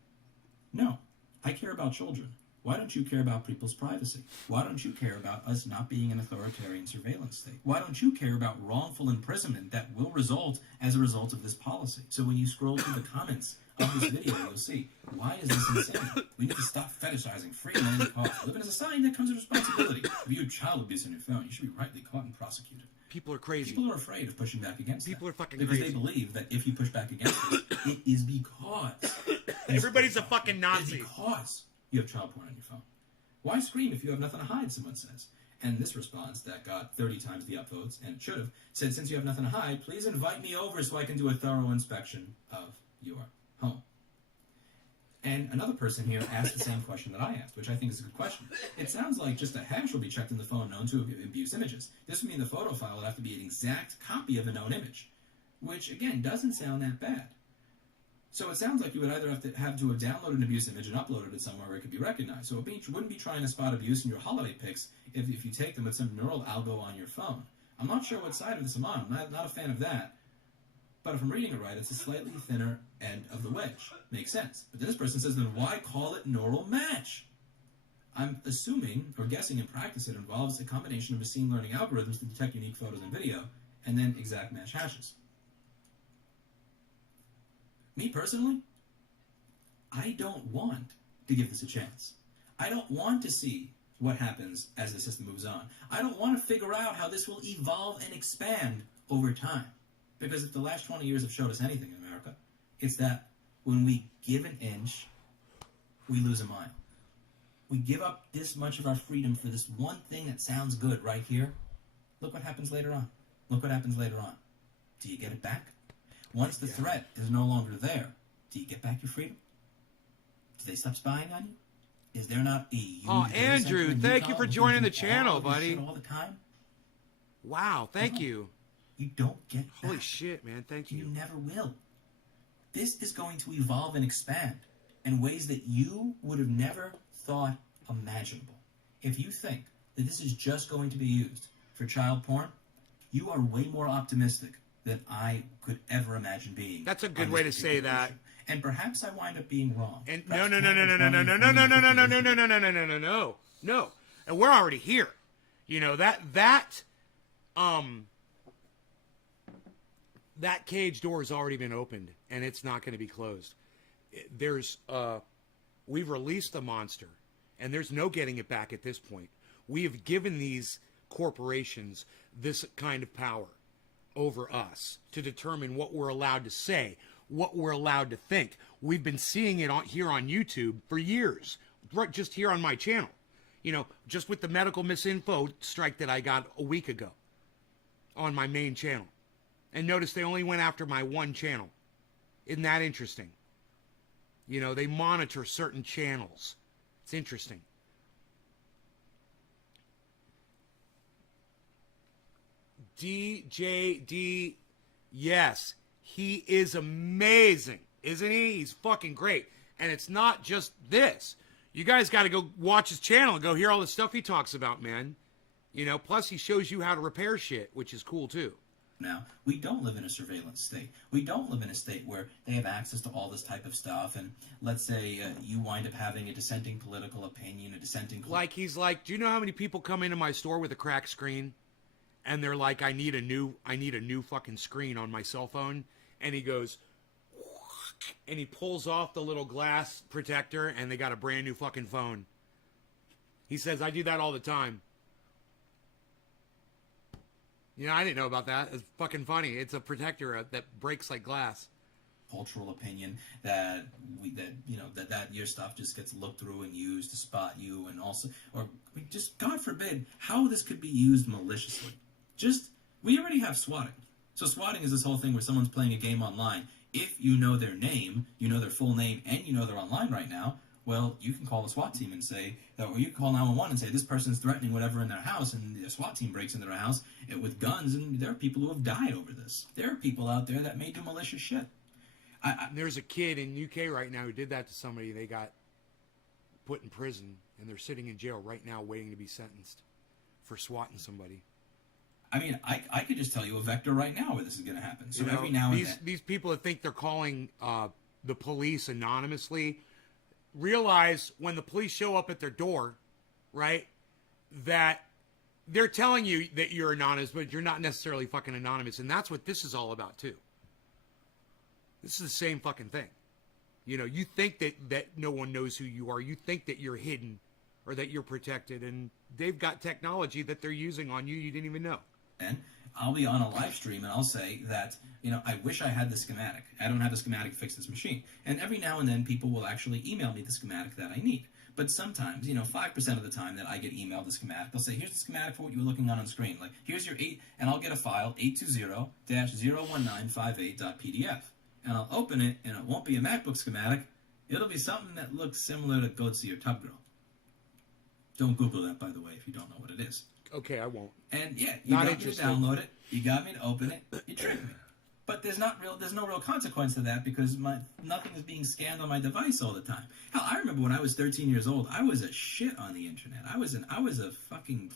no, I care about children. Why don't you care about people's privacy? Why don't you care about us not being an authoritarian surveillance state? Why don't you care about wrongful imprisonment that will result as a result of this policy? So when you scroll through the comments of this video, you'll see, why is this insane? We need to stop fetishizing freedom at any cost. We live in a society that comes with responsibility. If you have child abuse on your phone, you should be rightly caught and prosecuted. People are crazy. People are afraid of pushing back against People are fucking because crazy. they believe that if you push back against it, it is because Everybody's a fucking Nazi. It's because you have child porn on your phone. Why scream if you have nothing to hide, someone says. And this response that got 30 times the upvotes, and should have, said, since you have nothing to hide, please invite me over so I can do a thorough inspection of your home. And another person here asked the same question that I asked, which I think is a good question. It sounds like just a hash will be checked in the phone known to abuse images. This would mean the photo file would have to be an exact copy of a known image, which, again, doesn't sound that bad. So it sounds like you would either have to have downloaded an abuse image and uploaded it somewhere where it could be recognized. So it wouldn't be trying to spot abuse in your holiday pics if you take them with some neural algo on your phone. I'm not sure what side of this I'm on. I'm not a fan of that. But if I'm reading it right, it's a slightly thinner end of the wedge. Makes sense. But then this person says, then why call it neural match? I'm assuming, or guessing in practice, it involves a combination of machine learning algorithms to detect unique photos and video, and then exact match hashes. Me personally, I don't want to give this a chance. I don't want to see what happens as the system moves on. I don't want to figure out how this will evolve and expand over time. Because if the last 20 years have showed us anything in America, it's that when we give an inch, we lose a mile. We give up this much of our freedom for this one thing that sounds good right here. Look what happens later on. Look what happens later on. Do you get it back? Once the threat is no longer there, do you get back your freedom? Do they stop spying on you? Is there not a huge Andrew, thank you for joining the channel, buddy. All the time? Wow, thank you. You don't get back. Holy shit, man, thank you. You never will. This is going to evolve and expand in ways that you would have never thought imaginable. If you think that this is just going to be used for child porn, you are way more optimistic than I could ever imagine being. That's a good on way this to say particular that. issue. And perhaps I wind up being wrong. And Perhaps no. And we're already here. You know, that cage door has already been opened, and it's not going to be closed. We've released the monster, and there's no getting it back at this point. We have given these corporations this kind of power over us to determine what we're allowed to say, what we're allowed to think. We've been seeing it here on YouTube for years, just here on my channel. You know, just with the medical misinfo strike that I got a week ago on my main channel. And notice they only went after my one channel. Isn't that interesting? You know, they monitor certain channels. It's interesting. DJD, yes, he is amazing, isn't he? He's fucking great. And it's not just this. You guys got to go watch his channel and go hear all the stuff he talks about, man. You know, plus he shows you how to repair shit, which is cool too. Now, we don't live in a surveillance state. We don't live in a state where they have access to all this type of stuff. And let's say you wind up having a dissenting political opinion, a dissenting... Like, he's like, do you know how many people come into my store with a cracked screen? And they're like, I need a new fucking screen on my cell phone. And he goes, and he pulls off the little glass protector, and they got a brand new fucking phone. He says, I do that all the time. You know, I didn't know about that. It's fucking funny. It's a protector that breaks like glass. Cultural opinion that your stuff just gets looked through and used to spot you, and also, or just God forbid how this could be used maliciously. We already have swatting. So swatting is this whole thing where someone's playing a game online. If you know their name, you know their full name, and you know they're online right now, well, you can call the SWAT team and say, or you can call 911 and say, this person's threatening whatever in their house, and the SWAT team breaks into their house with guns, and there are people who have died over this. There are people out there that may do malicious shit. There's a kid in UK right now who did that to somebody. They got put in prison, and they're sitting in jail right now waiting to be sentenced for swatting somebody. I mean, I could just tell you a vector right now where this is going to happen. So every now and then... These people that think they're calling the police anonymously realize when the police show up at their door, right, that they're telling you that you're anonymous, but you're not necessarily fucking anonymous. And that's what this is all about, too. This is the same fucking thing. You know, you think that no one knows who you are. You think that you're hidden or that you're protected. And they've got technology that they're using on you didn't even know. And I'll be on a live stream and I'll say that, you know, I wish I had the schematic. I don't have the schematic to fix this machine. And every now and then people will actually email me the schematic that I need. But sometimes, you know, 5% of the time that I get emailed the schematic, they'll say, here's the schematic for what you were looking on screen. Like, here's your and I'll get a file, 820-01958.pdf. And I'll open it, and it won't be a MacBook schematic. It'll be something that looks similar to Goatsy or Tub Girl. Don't Google that, by the way, if you don't know what it is. Okay, I won't. And yeah, you got me to download it. You got me to open it. You tricked me. But there's no real consequence to that because nothing is being scanned on my device all the time. Hell, I remember when I was 13 years old, I was a shit on the internet. I was a fucking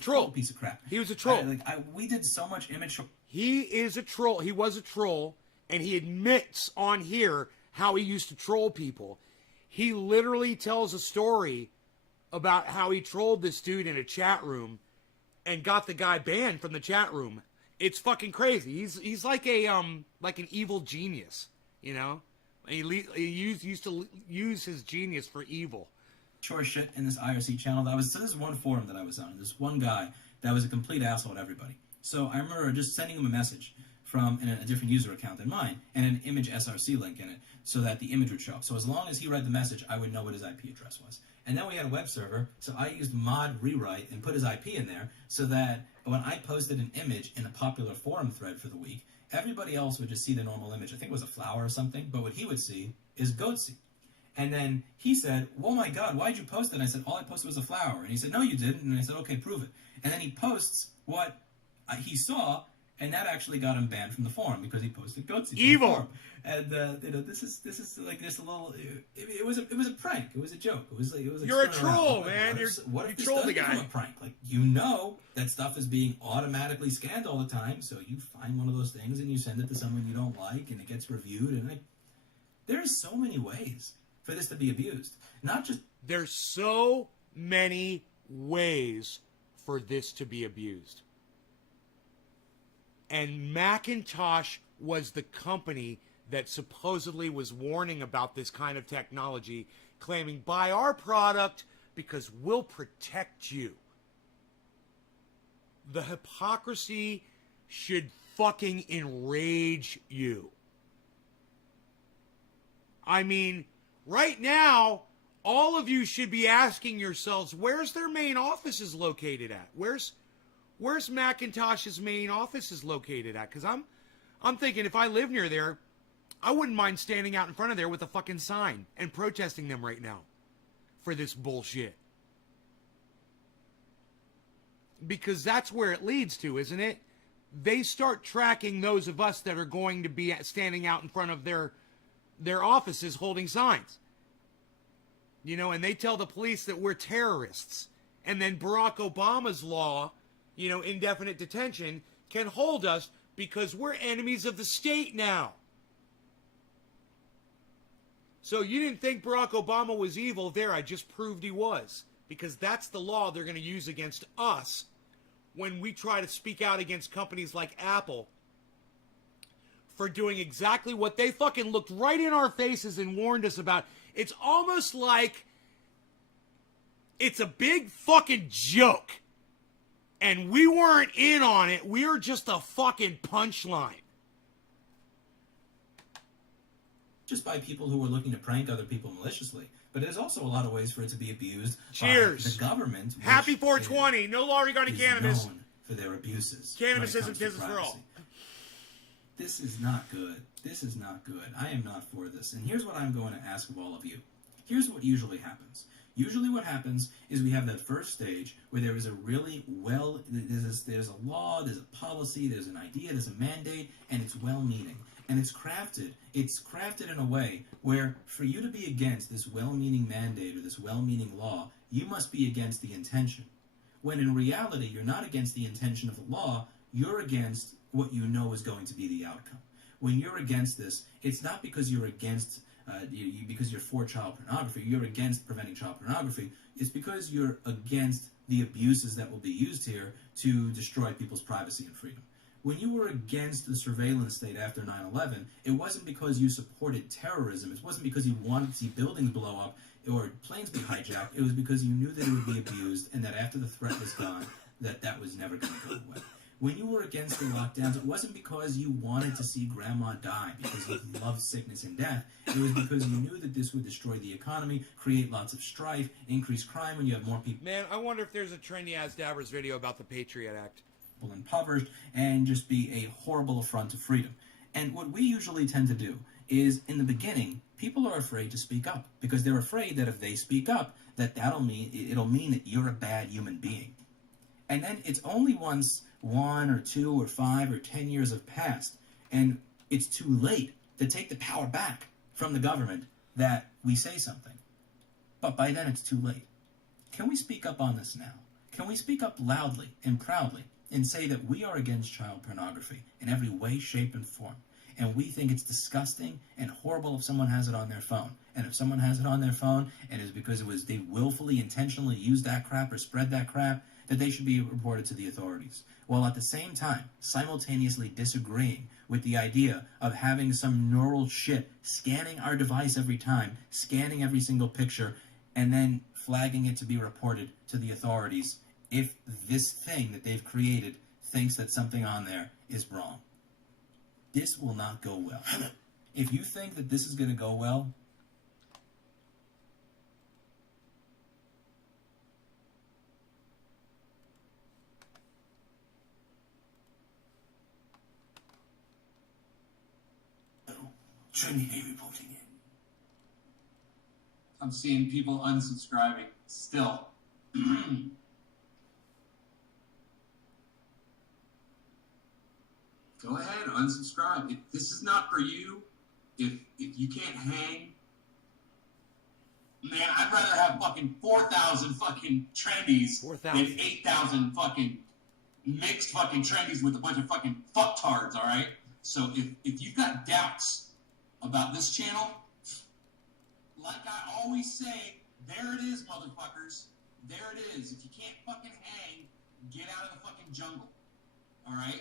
troll piece of crap. He was a troll. We did so much image. He is a troll. He was a troll, and he admits on here how he used to troll people. He literally tells a story about how he trolled this dude in a chat room and got the guy banned from the chat room. It's fucking crazy. He's like an evil genius, you know. He used to use his genius for evil. Sure shit in this IRC channel. So this is one forum that I was on. This one guy that was a complete asshole to everybody. So I remember just sending him a message from a different user account than mine and an image SRC link in it so that the image would show up. So as long as he read the message, I would know what his IP address was. And then we had a web server, so I used mod rewrite and put his IP in there so that when I posted an image in a popular forum thread for the week, everybody else would just see the normal image. I think it was a flower or something, but what he would see is Goatsy. And then he said, oh my God, why'd you post it? And I said, all I posted was a flower. And he said, no, you didn't. And I said, okay, prove it. And then he posts what he saw, And that actually got him banned from the forum because he posted goatsies. Evil. And this is like just a little. It was a prank. It was a joke. It was like You're a screwing around. troll, Like, man. What You if this trolled does the guy. become a prank? Like, you know that stuff is being automatically scanned all the time, so you find one of those things and you send it to someone you don't like, and it gets reviewed. And there's so many ways for this to be abused. Not just There's so many ways for this to be abused. And Macintosh was the company that supposedly was warning about this kind of technology, claiming, buy our product because we'll protect you. The hypocrisy should fucking enrage you. I mean, right now, all of you should be asking yourselves, where's their main offices located at? Where's Macintosh's main offices located at? Because I'm thinking if I live near there, I wouldn't mind standing out in front of there with a fucking sign and protesting them right now for this bullshit. Because that's where it leads to, isn't it? They start tracking those of us that are going to be standing out in front of their offices holding signs. You know, and they tell the police that we're terrorists. And then Barack Obama's law, you know, indefinite detention, can hold us because we're enemies of the state now. So you didn't think Barack Obama was evil? There, I just proved he was. Because that's the law they're going to use against us when we try to speak out against companies like Apple for doing exactly what they fucking looked right in our faces and warned us about. It's almost like it's a big fucking joke. And we weren't in on it. We were just a fucking punchline. just by people who are looking to prank other people maliciously, but there's also a lot of ways for it to be abused Cheers. by the government. Happy 420. No law regarding cannabis. Known for their abuses. Cannabis when it isn't comes to business for all. privacy. This is not good. This is not good. I am not for this. And here's what I'm going to ask of all of you. Here's what usually happens. Usually what happens is we have that first stage where there is a really there's a law, there's a policy, there's an idea, there's a mandate, and it's well-meaning. And it's crafted in a way where for you to be against this well-meaning mandate or this well-meaning law, you must be against the intention. When in reality, you're not against the intention of the law, you're against what you know is going to be the outcome. When you're against this, it's not because you're against because you're for child pornography, you're against preventing child pornography. It's because you're against the abuses that will be used here to destroy people's privacy and freedom. When you were against the surveillance state after 9/11, it wasn't because you supported terrorism. It wasn't because you wanted to see buildings blow up or planes be hijacked. It was because you knew that it would be abused and that after the threat was gone, that was never going to go away. When you were against the lockdowns, it wasn't because you wanted to see grandma die, because you loved sickness and death. It was because you knew that this would destroy the economy, create lots of strife, increase crime when you have more people. Man, I wonder if there's a trendy As Dabbers video about the Patriot Act. Impoverished, and just be a horrible affront to freedom. And what we usually tend to do is, in the beginning, people are afraid to speak up, because they're afraid that if they speak up, it'll mean that you're a bad human being. And then it's only once 1 or 2 or 5 or 10 years have passed, and it's too late to take the power back from the government that we say something. But by then it's too late. Can we speak up on this now? Can we speak up loudly and proudly and say that we are against child pornography in every way, shape, and form? And we think it's disgusting and horrible if someone has it on their phone. And if someone has it on their phone and it's because they willfully, intentionally used that crap or spread that crap, that they should be reported to the authorities. While at the same time, simultaneously disagreeing with the idea of having some neural chip scanning our device every time, scanning every single picture, and then flagging it to be reported to the authorities if this thing that they've created thinks that something on there is wrong. This will not go well. If you think that this is going to go well, Trinity reporting in. I'm seeing people unsubscribing still. go ahead, unsubscribe. If this is not for you, if you can't hang, man, I'd rather have fucking 4,000 fucking trendies 4,000. than 8,000 fucking mixed fucking trendies with a bunch of fucking fucktards, all right? So if you've got doubts about this channel, like I always say, there it is, motherfuckers. There it is. If you can't fucking hang, get out of the fucking jungle. All right?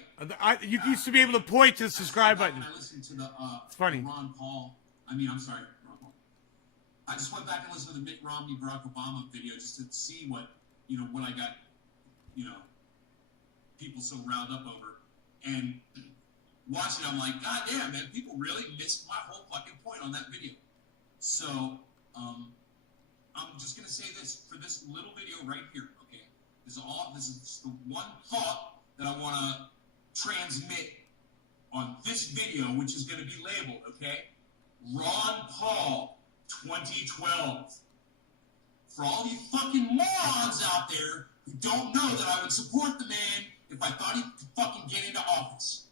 You used to be able to point to the subscribe button. I listened to the It's funny. Ron Paul. I'm sorry, Ron Paul. I just went back and listened to the Mitt Romney Barack Obama video just to see what I got, people so riled up over. And watching it, I'm like, God damn, man, people really missed my whole fucking point on that video. So, I'm just gonna say this for this little video right here, okay? This is the one thought that I want to transmit on this video, which is going to be labeled, okay? Ron Paul 2012. For all you fucking morons out there who don't know that I would support the man if I thought he could fucking get into office.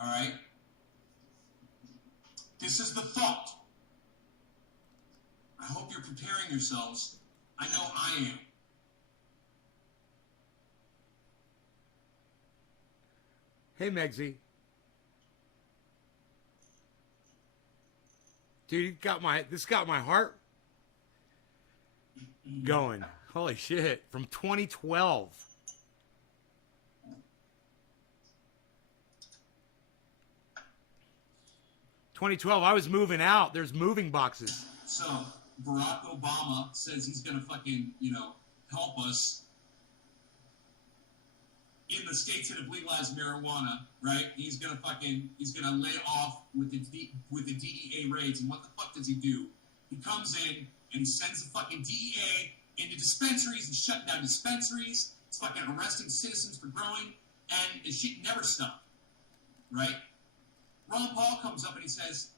All right? This is the thought. I hope you're preparing yourselves. I know I am. Hey, Megsy. Dude, this got my heart going. Holy shit. From 2012. I was moving out. There's moving boxes. So, Barack Obama says he's going to fucking, help us in the states that have legalized marijuana, right? He's gonna lay off with the DEA raids. And what the fuck does he do? He comes in and he sends the fucking DEA into dispensaries and shutting down dispensaries. It's fucking arresting citizens for growing, and the shit never stopped, right? Ron Paul comes up and he says,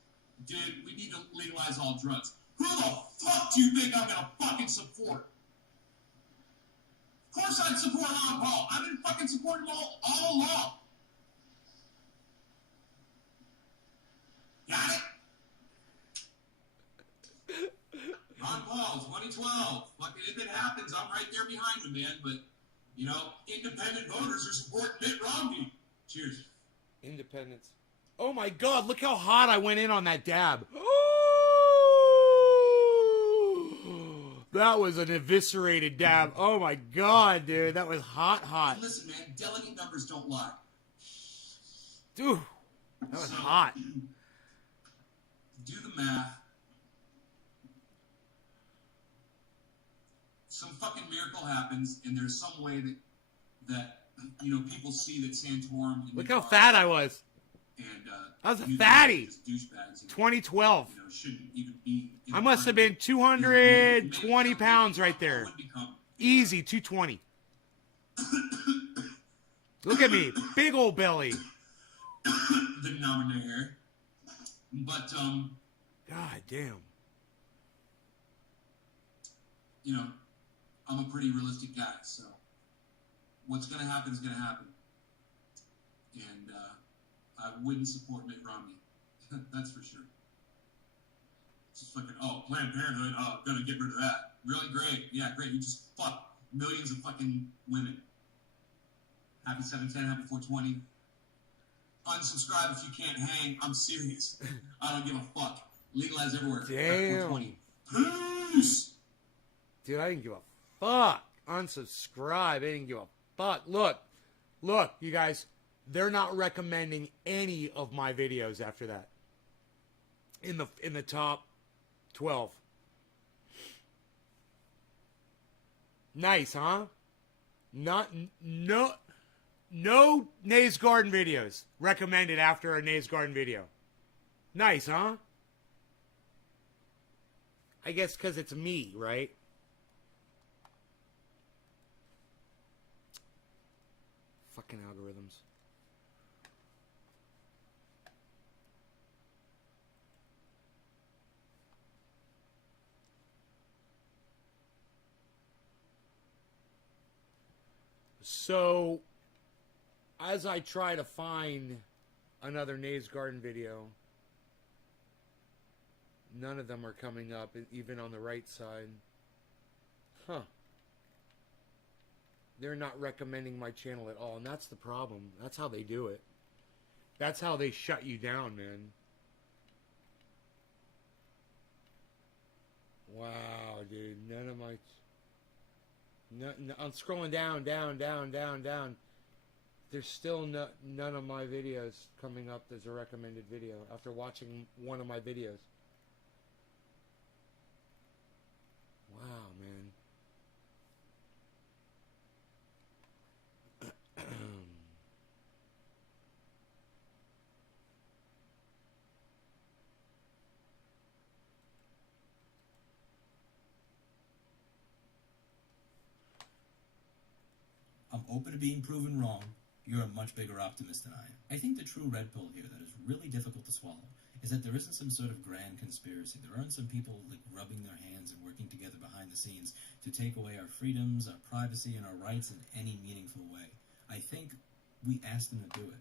dude, we need to legalize all drugs. Who the fuck do you think I'm gonna fucking support? Of course I'd support Ron Paul. I've been fucking supporting him all along. Got it? Ron Paul, 2012. Fucking if it happens, I'm right there behind him, man. But, independent voters are supporting Mitt Romney. Cheers. Independence. Oh my God, look how hot I went in on that dab. That was an eviscerated dab. Oh my God, dude. That was hot. Listen, man, delegate numbers don't lie. Dude, that was hot. Do the math. Some fucking miracle happens, and there's some way that people see that Santorum. Look how fat I was. And I was a fatty. Douchebags, 2012. Shouldn't even be. I must have been 220 pounds right there. Easy, 220. Look at me, big old belly. Denominator. But God damn. I'm a pretty realistic guy, so what's gonna happen is gonna happen. And I wouldn't support Mitt Romney. That's for sure. It's just fucking, Planned Parenthood, gonna get rid of that. Really great. Yeah, great. You just fuck millions of fucking women. Happy 710, happy 420. Unsubscribe if you can't hang. I'm serious. I don't give a fuck. Legalize everywhere. Damn. 420. Peace! Dude, I didn't give a fuck. Unsubscribe. I didn't give a fuck. Look, you guys. They're not recommending any of my videos after that. In the top 12. Nice, huh? No Nays Garden videos recommended after a Nays Garden video. Nice, huh? I guess because it's me, right? Fucking algorithms. So, as I try to find another Nave's Garden video. None of them are coming up, even on the right side. Huh. They're not recommending my channel at all, and that's the problem. That's how they do it. That's how they shut you down, man. Wow, dude. None of my... I'm scrolling down. There's still none of my videos coming up as a recommended video after watching one of my videos. Wow, man. I'm open to being proven wrong. You're a much bigger optimist than I am. I think the true red pill here that is really difficult to swallow is that there isn't some sort of grand conspiracy. There aren't some people like rubbing their hands and working together behind the scenes to take away our freedoms, our privacy, and our rights in any meaningful way. I think we ask them to do it.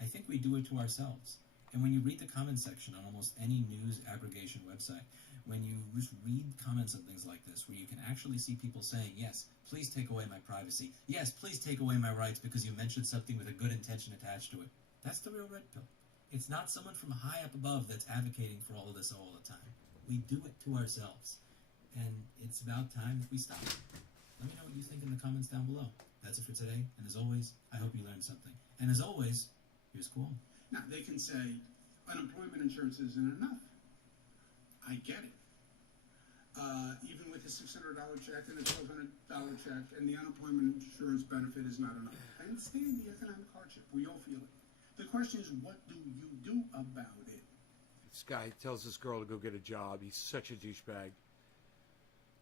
I think we do it to ourselves. And when you read the comments section on almost any news aggregation website, when you just read comments on things like this, where you can actually see people saying, yes, please take away my privacy. Yes, please take away my rights because you mentioned something with a good intention attached to it. That's the real red pill. It's not someone from high up above that's advocating for all of this all the time. We do it to ourselves. And it's about time that we stop. Let me know what you think in the comments down below. That's it for today. And as always, I hope you learned something. And as always, here's Cool. Now, they can say unemployment insurance isn't enough. I get it. Even with a $600 check and a $1,200 check, and the unemployment insurance benefit is not enough. I understand the economic hardship. We all feel it. The question is, what do you do about it? This guy tells this girl to go get a job. He's such a douchebag.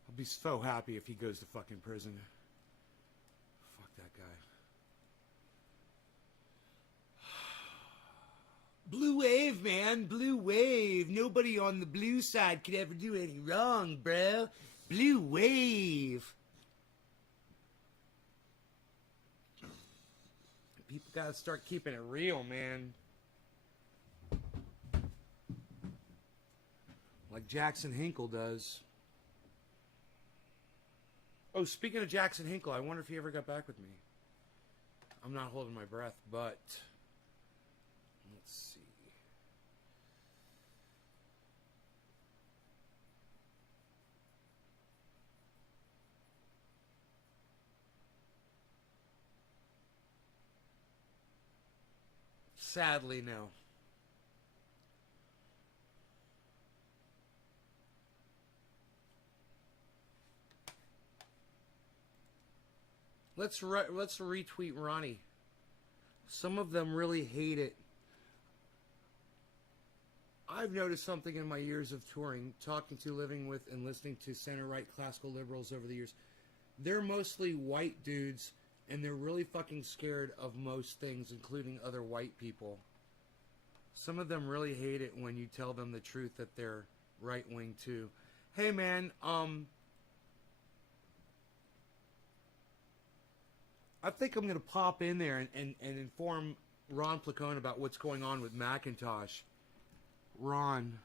I'll be so happy if he goes to fucking prison. Fuck that guy. Blue wave, man. Blue wave. Nobody on the blue side could ever do anything wrong, bro. Blue wave. People gotta start keeping it real, man. Like Jackson Hinkle does. Oh, speaking of Jackson Hinkle, I wonder if he ever got back with me. I'm not holding my breath, but... let's see. Sadly, no. Let's retweet Ronnie. Some of them really hate it. I've noticed something in my years of touring, talking to, living with, and listening to center-right classical liberals over the years. They're mostly white dudes, and they're really fucking scared of most things, including other white people. Some of them really hate it when you tell them the truth that they're right-wing too. Hey man, I think I'm going to pop in there and inform Ron Placone about what's going on with Macintosh. Ron,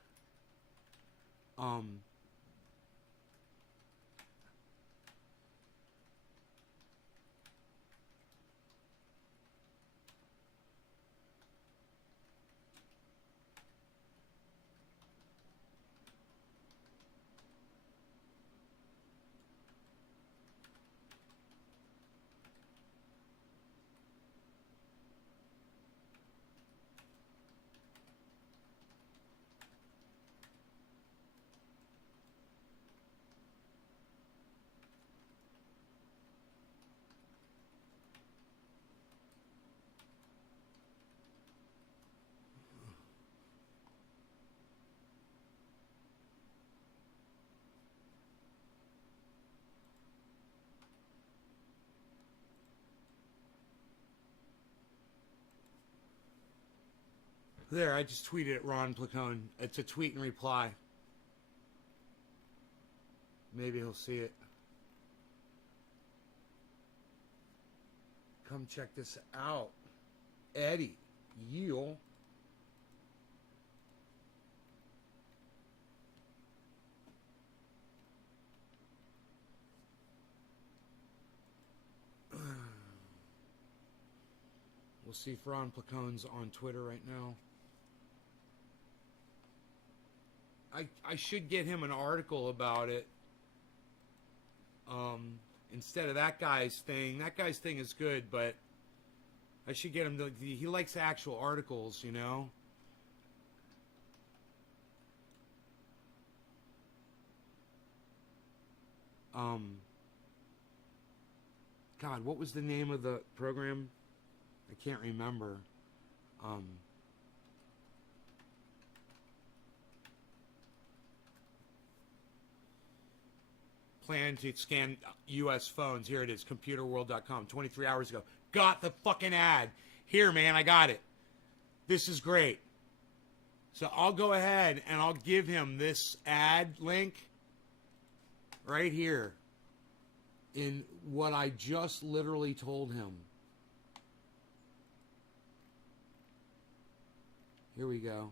there, I just tweeted at Ron Placone. It's a tweet and reply. Maybe he'll see it. Come check this out. Eddie Yule We'll see if Ron Placone's on Twitter right now. I should get him an article about it. Instead of that guy's thing. That guy's thing is good, but I should get him to, he likes actual articles, you know? God, what was the name of the program? I can't remember. Plan to scan U.S. phones. Here it is, computerworld.com, 23 hours ago. Got the fucking ad. Here, man, I got it. This is great. So I'll go ahead and I'll give him this ad link right here in what I just literally told him. Here we go.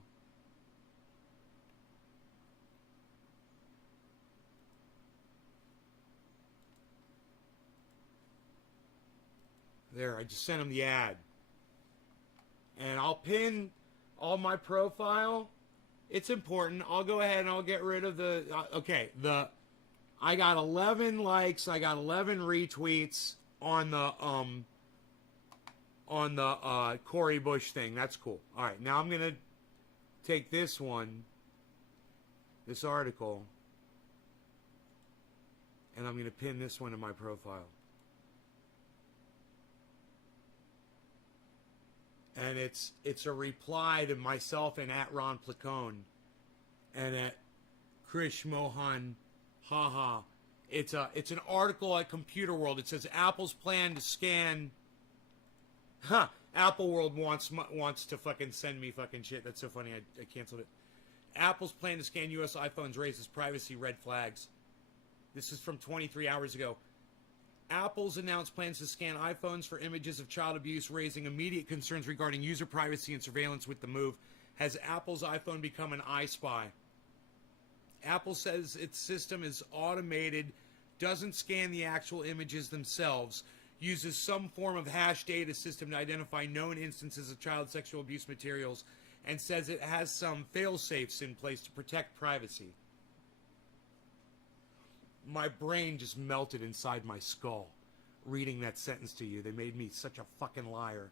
There, I just sent him the ad. And I'll pin all my profile. It's important. I'll go ahead and I'll get rid of the... okay, I got 11 likes. I got 11 retweets on the Cory Bush thing. That's cool. All right, now I'm going to take this one, this article, and I'm going to pin this one to my profile. And it's a reply to myself and at Ron Placone and at Krish Mohan Haha. It's an article at Computer World. It says Apple's plan to scan. Apple World wants to fucking send me fucking shit. That's so funny. I canceled it. Apple's plan to scan U.S. iPhones raises privacy red flags. This is from 23 hours ago. Apple's announced plans to scan iPhones for images of child abuse, raising immediate concerns regarding user privacy and surveillance. With the move, has Apple's iPhone become an iSpy? Apple says its system is automated, doesn't scan the actual images themselves, uses some form of hash data system to identify known instances of child sexual abuse materials, and says it has some fail-safes in place to protect privacy. My brain just melted inside my skull reading that sentence to you. They made me such a fucking liar.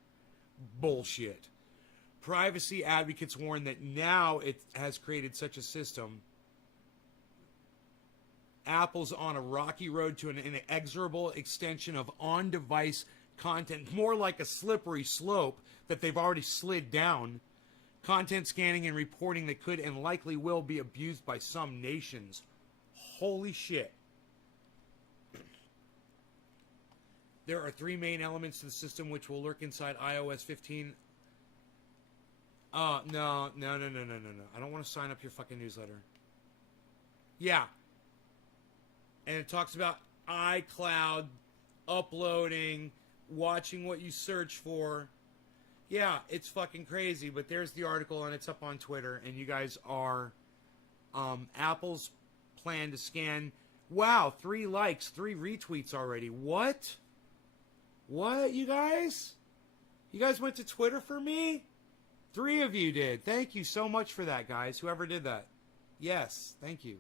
Bullshit. Privacy advocates warn that now it has created such a system. Apple's on a rocky road to an inexorable extension of on-device content, more like a slippery slope that they've already slid down. Content scanning and reporting that could and likely will be abused by some nations. Holy shit. There are three main elements to the system which will lurk inside iOS 15. No. I don't want to sign up your fucking newsletter. Yeah. And it talks about iCloud, uploading, watching what you search for. Yeah, it's fucking crazy. But there's the article, and it's up on Twitter. And you guys are... Apple's plan to scan... Wow, 3 likes, 3 retweets already. What? What, you guys? You guys went to Twitter for me? 3 of you did. Thank you so much for that, guys. Whoever did that. Yes, thank you.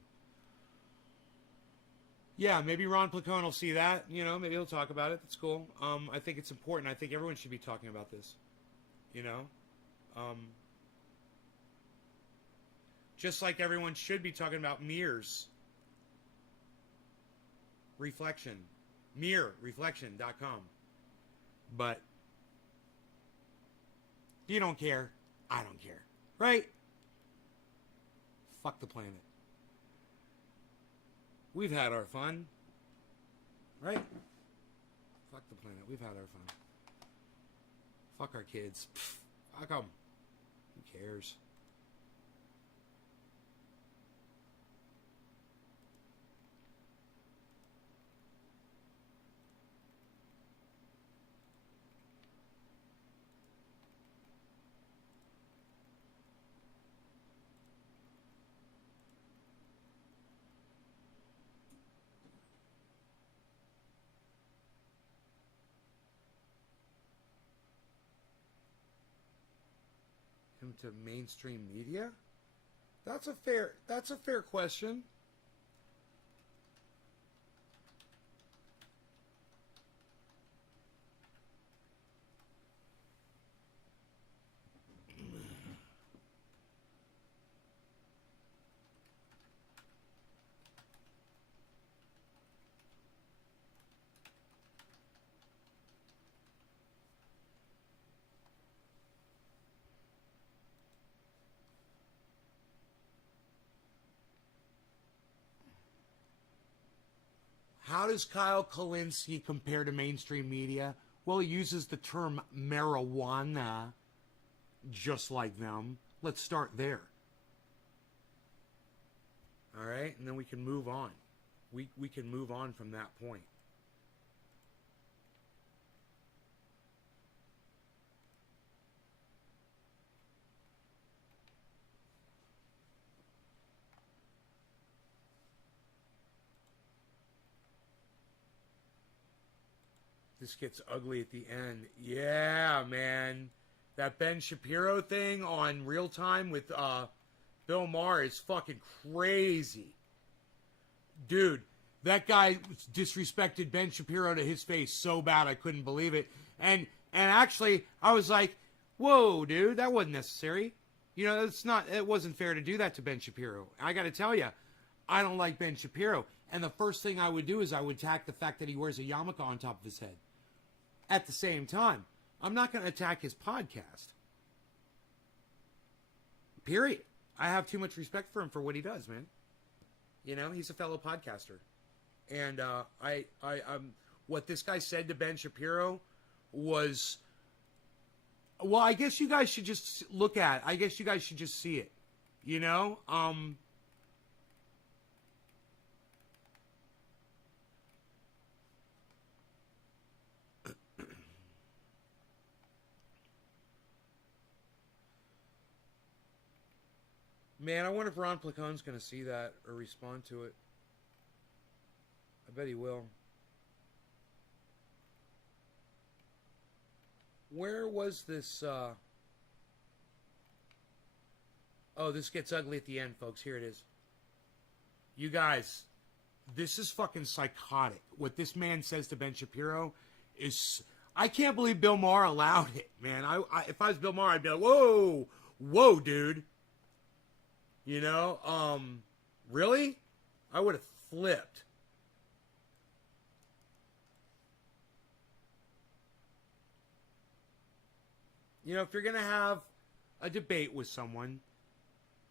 Yeah, maybe Ron Placone will see that. You know, maybe he'll talk about it. That's cool. I think it's important. I think everyone should be talking about this. You know? Just like everyone should be talking about mirrors. Reflection. Mirrorreflection.com. But you don't care. I don't care. Right? Fuck the planet. We've had our fun. Right? Fuck the planet. We've had our fun. Fuck our kids. Pfft, fuck them. Who cares? him to mainstream media? That's a fair question. How does Kyle Kalinske compare to mainstream media? Well, he uses the term marijuana just like them. Let's start there. All right, and then we can move on. We can move on from that point. This gets ugly at the end. Yeah, man. That Ben Shapiro thing on Real Time with Bill Maher is fucking crazy. Dude, that guy disrespected Ben Shapiro to his face so bad I couldn't believe it. And actually, I was like, whoa, dude, that wasn't necessary. You know, it wasn't fair to do that to Ben Shapiro. I got to tell you, I don't like Ben Shapiro. And the first thing I would do is I would attack the fact that he wears a yarmulke on top of his head. At the same time, I'm not going to attack his podcast. Period. I have too much respect for him for what he does, man. You know, he's a fellow podcaster. And what this guy said to Ben Shapiro was, well, I guess you guys should just look at it. I guess you guys should just see it. You know? Man, I wonder if Ron Placon's going to see that or respond to it. I bet he will. Where was this? Oh, this gets ugly at the end, folks. Here it is. You guys, this is fucking psychotic. What this man says to Ben Shapiro is... I can't believe Bill Maher allowed it, man. If I was Bill Maher, I'd be like, whoa, dude. You know, really? I would have flipped. You know, if you're going to have a debate with someone,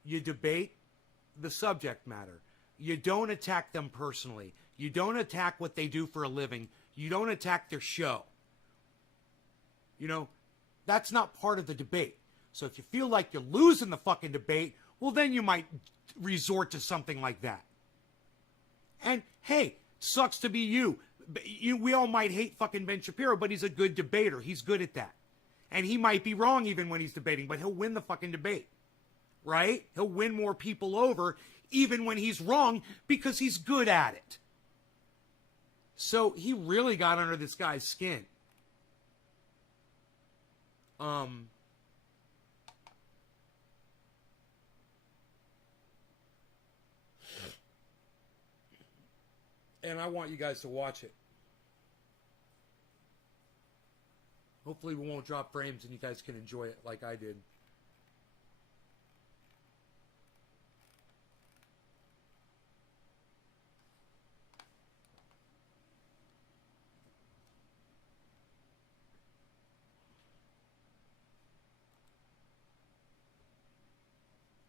you debate the subject matter. You don't attack them personally. You don't attack what they do for a living. You don't attack their show. You know, that's not part of the debate. So if you feel like you're losing the fucking debate, well, then you might resort to something like that. And, hey, sucks to be you. We all might hate fucking Ben Shapiro, but he's a good debater. He's good at that. And he might be wrong even when he's debating, but he'll win the fucking debate. Right? He'll win more people over even when he's wrong because he's good at it. So he really got under this guy's skin. And I want you guys to watch it. Hopefully we won't drop frames and you guys can enjoy it like I did.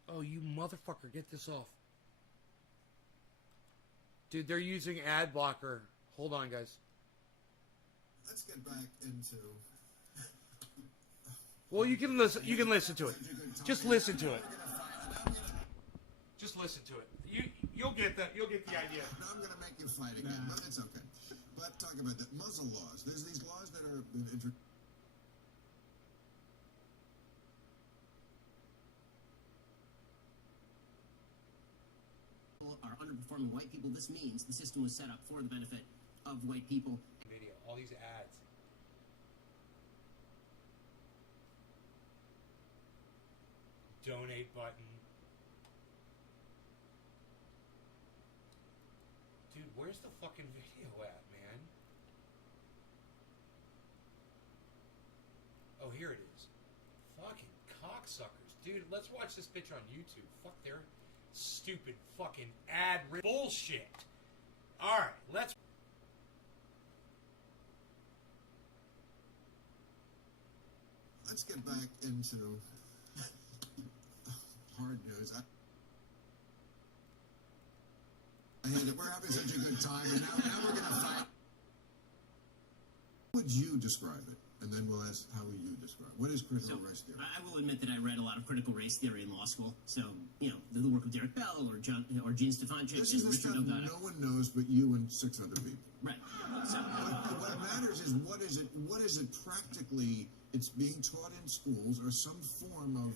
Oh, you motherfucker, get this off. Dude, they're using ad blocker. Hold on, guys. Let's get back into... Well, you can listen to it. Just listen to it. Just listen to it. You'll get the idea. No, I'm going to make you fight again, but it's okay. But talk about the muzzle laws. There's these laws that are introduced. Are underperforming white people. This means the system was set up for the benefit of white people. Video, all these ads. donate button. Dude, where's the fucking video at, man? Oh, here it is. Fucking cocksuckers. Dude, let's watch this bitch on YouTube. Fuck their stupid fucking ad bullshit. Alright, let's... Let's get back into hard news. We're having such a good time, and now we're going to fight. How would you describe it? And then we'll ask, how would you describe it? What is critical race theory? I will admit that I read a lot of critical race theory in law school. So, you know, the work of Derek Bell or Gene Stefancic This is and the Richard stuff Ogata. no one knows but you and 6 other people. Right. So, What matters is what is it practically? It's being taught in schools or some form of...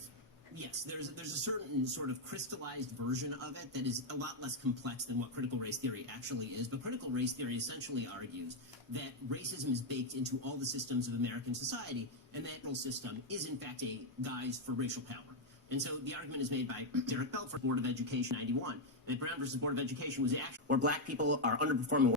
yes, there's a certain sort of crystallized version of it that is a lot less complex than what critical race theory actually is. But critical race theory essentially argues that racism is baked into all the systems of American society, and that racial system is in fact a guise for racial power. And so the argument is made by Derek Bell for Board of Education 91 that Brown versus Board of Education was the action where black people are underperforming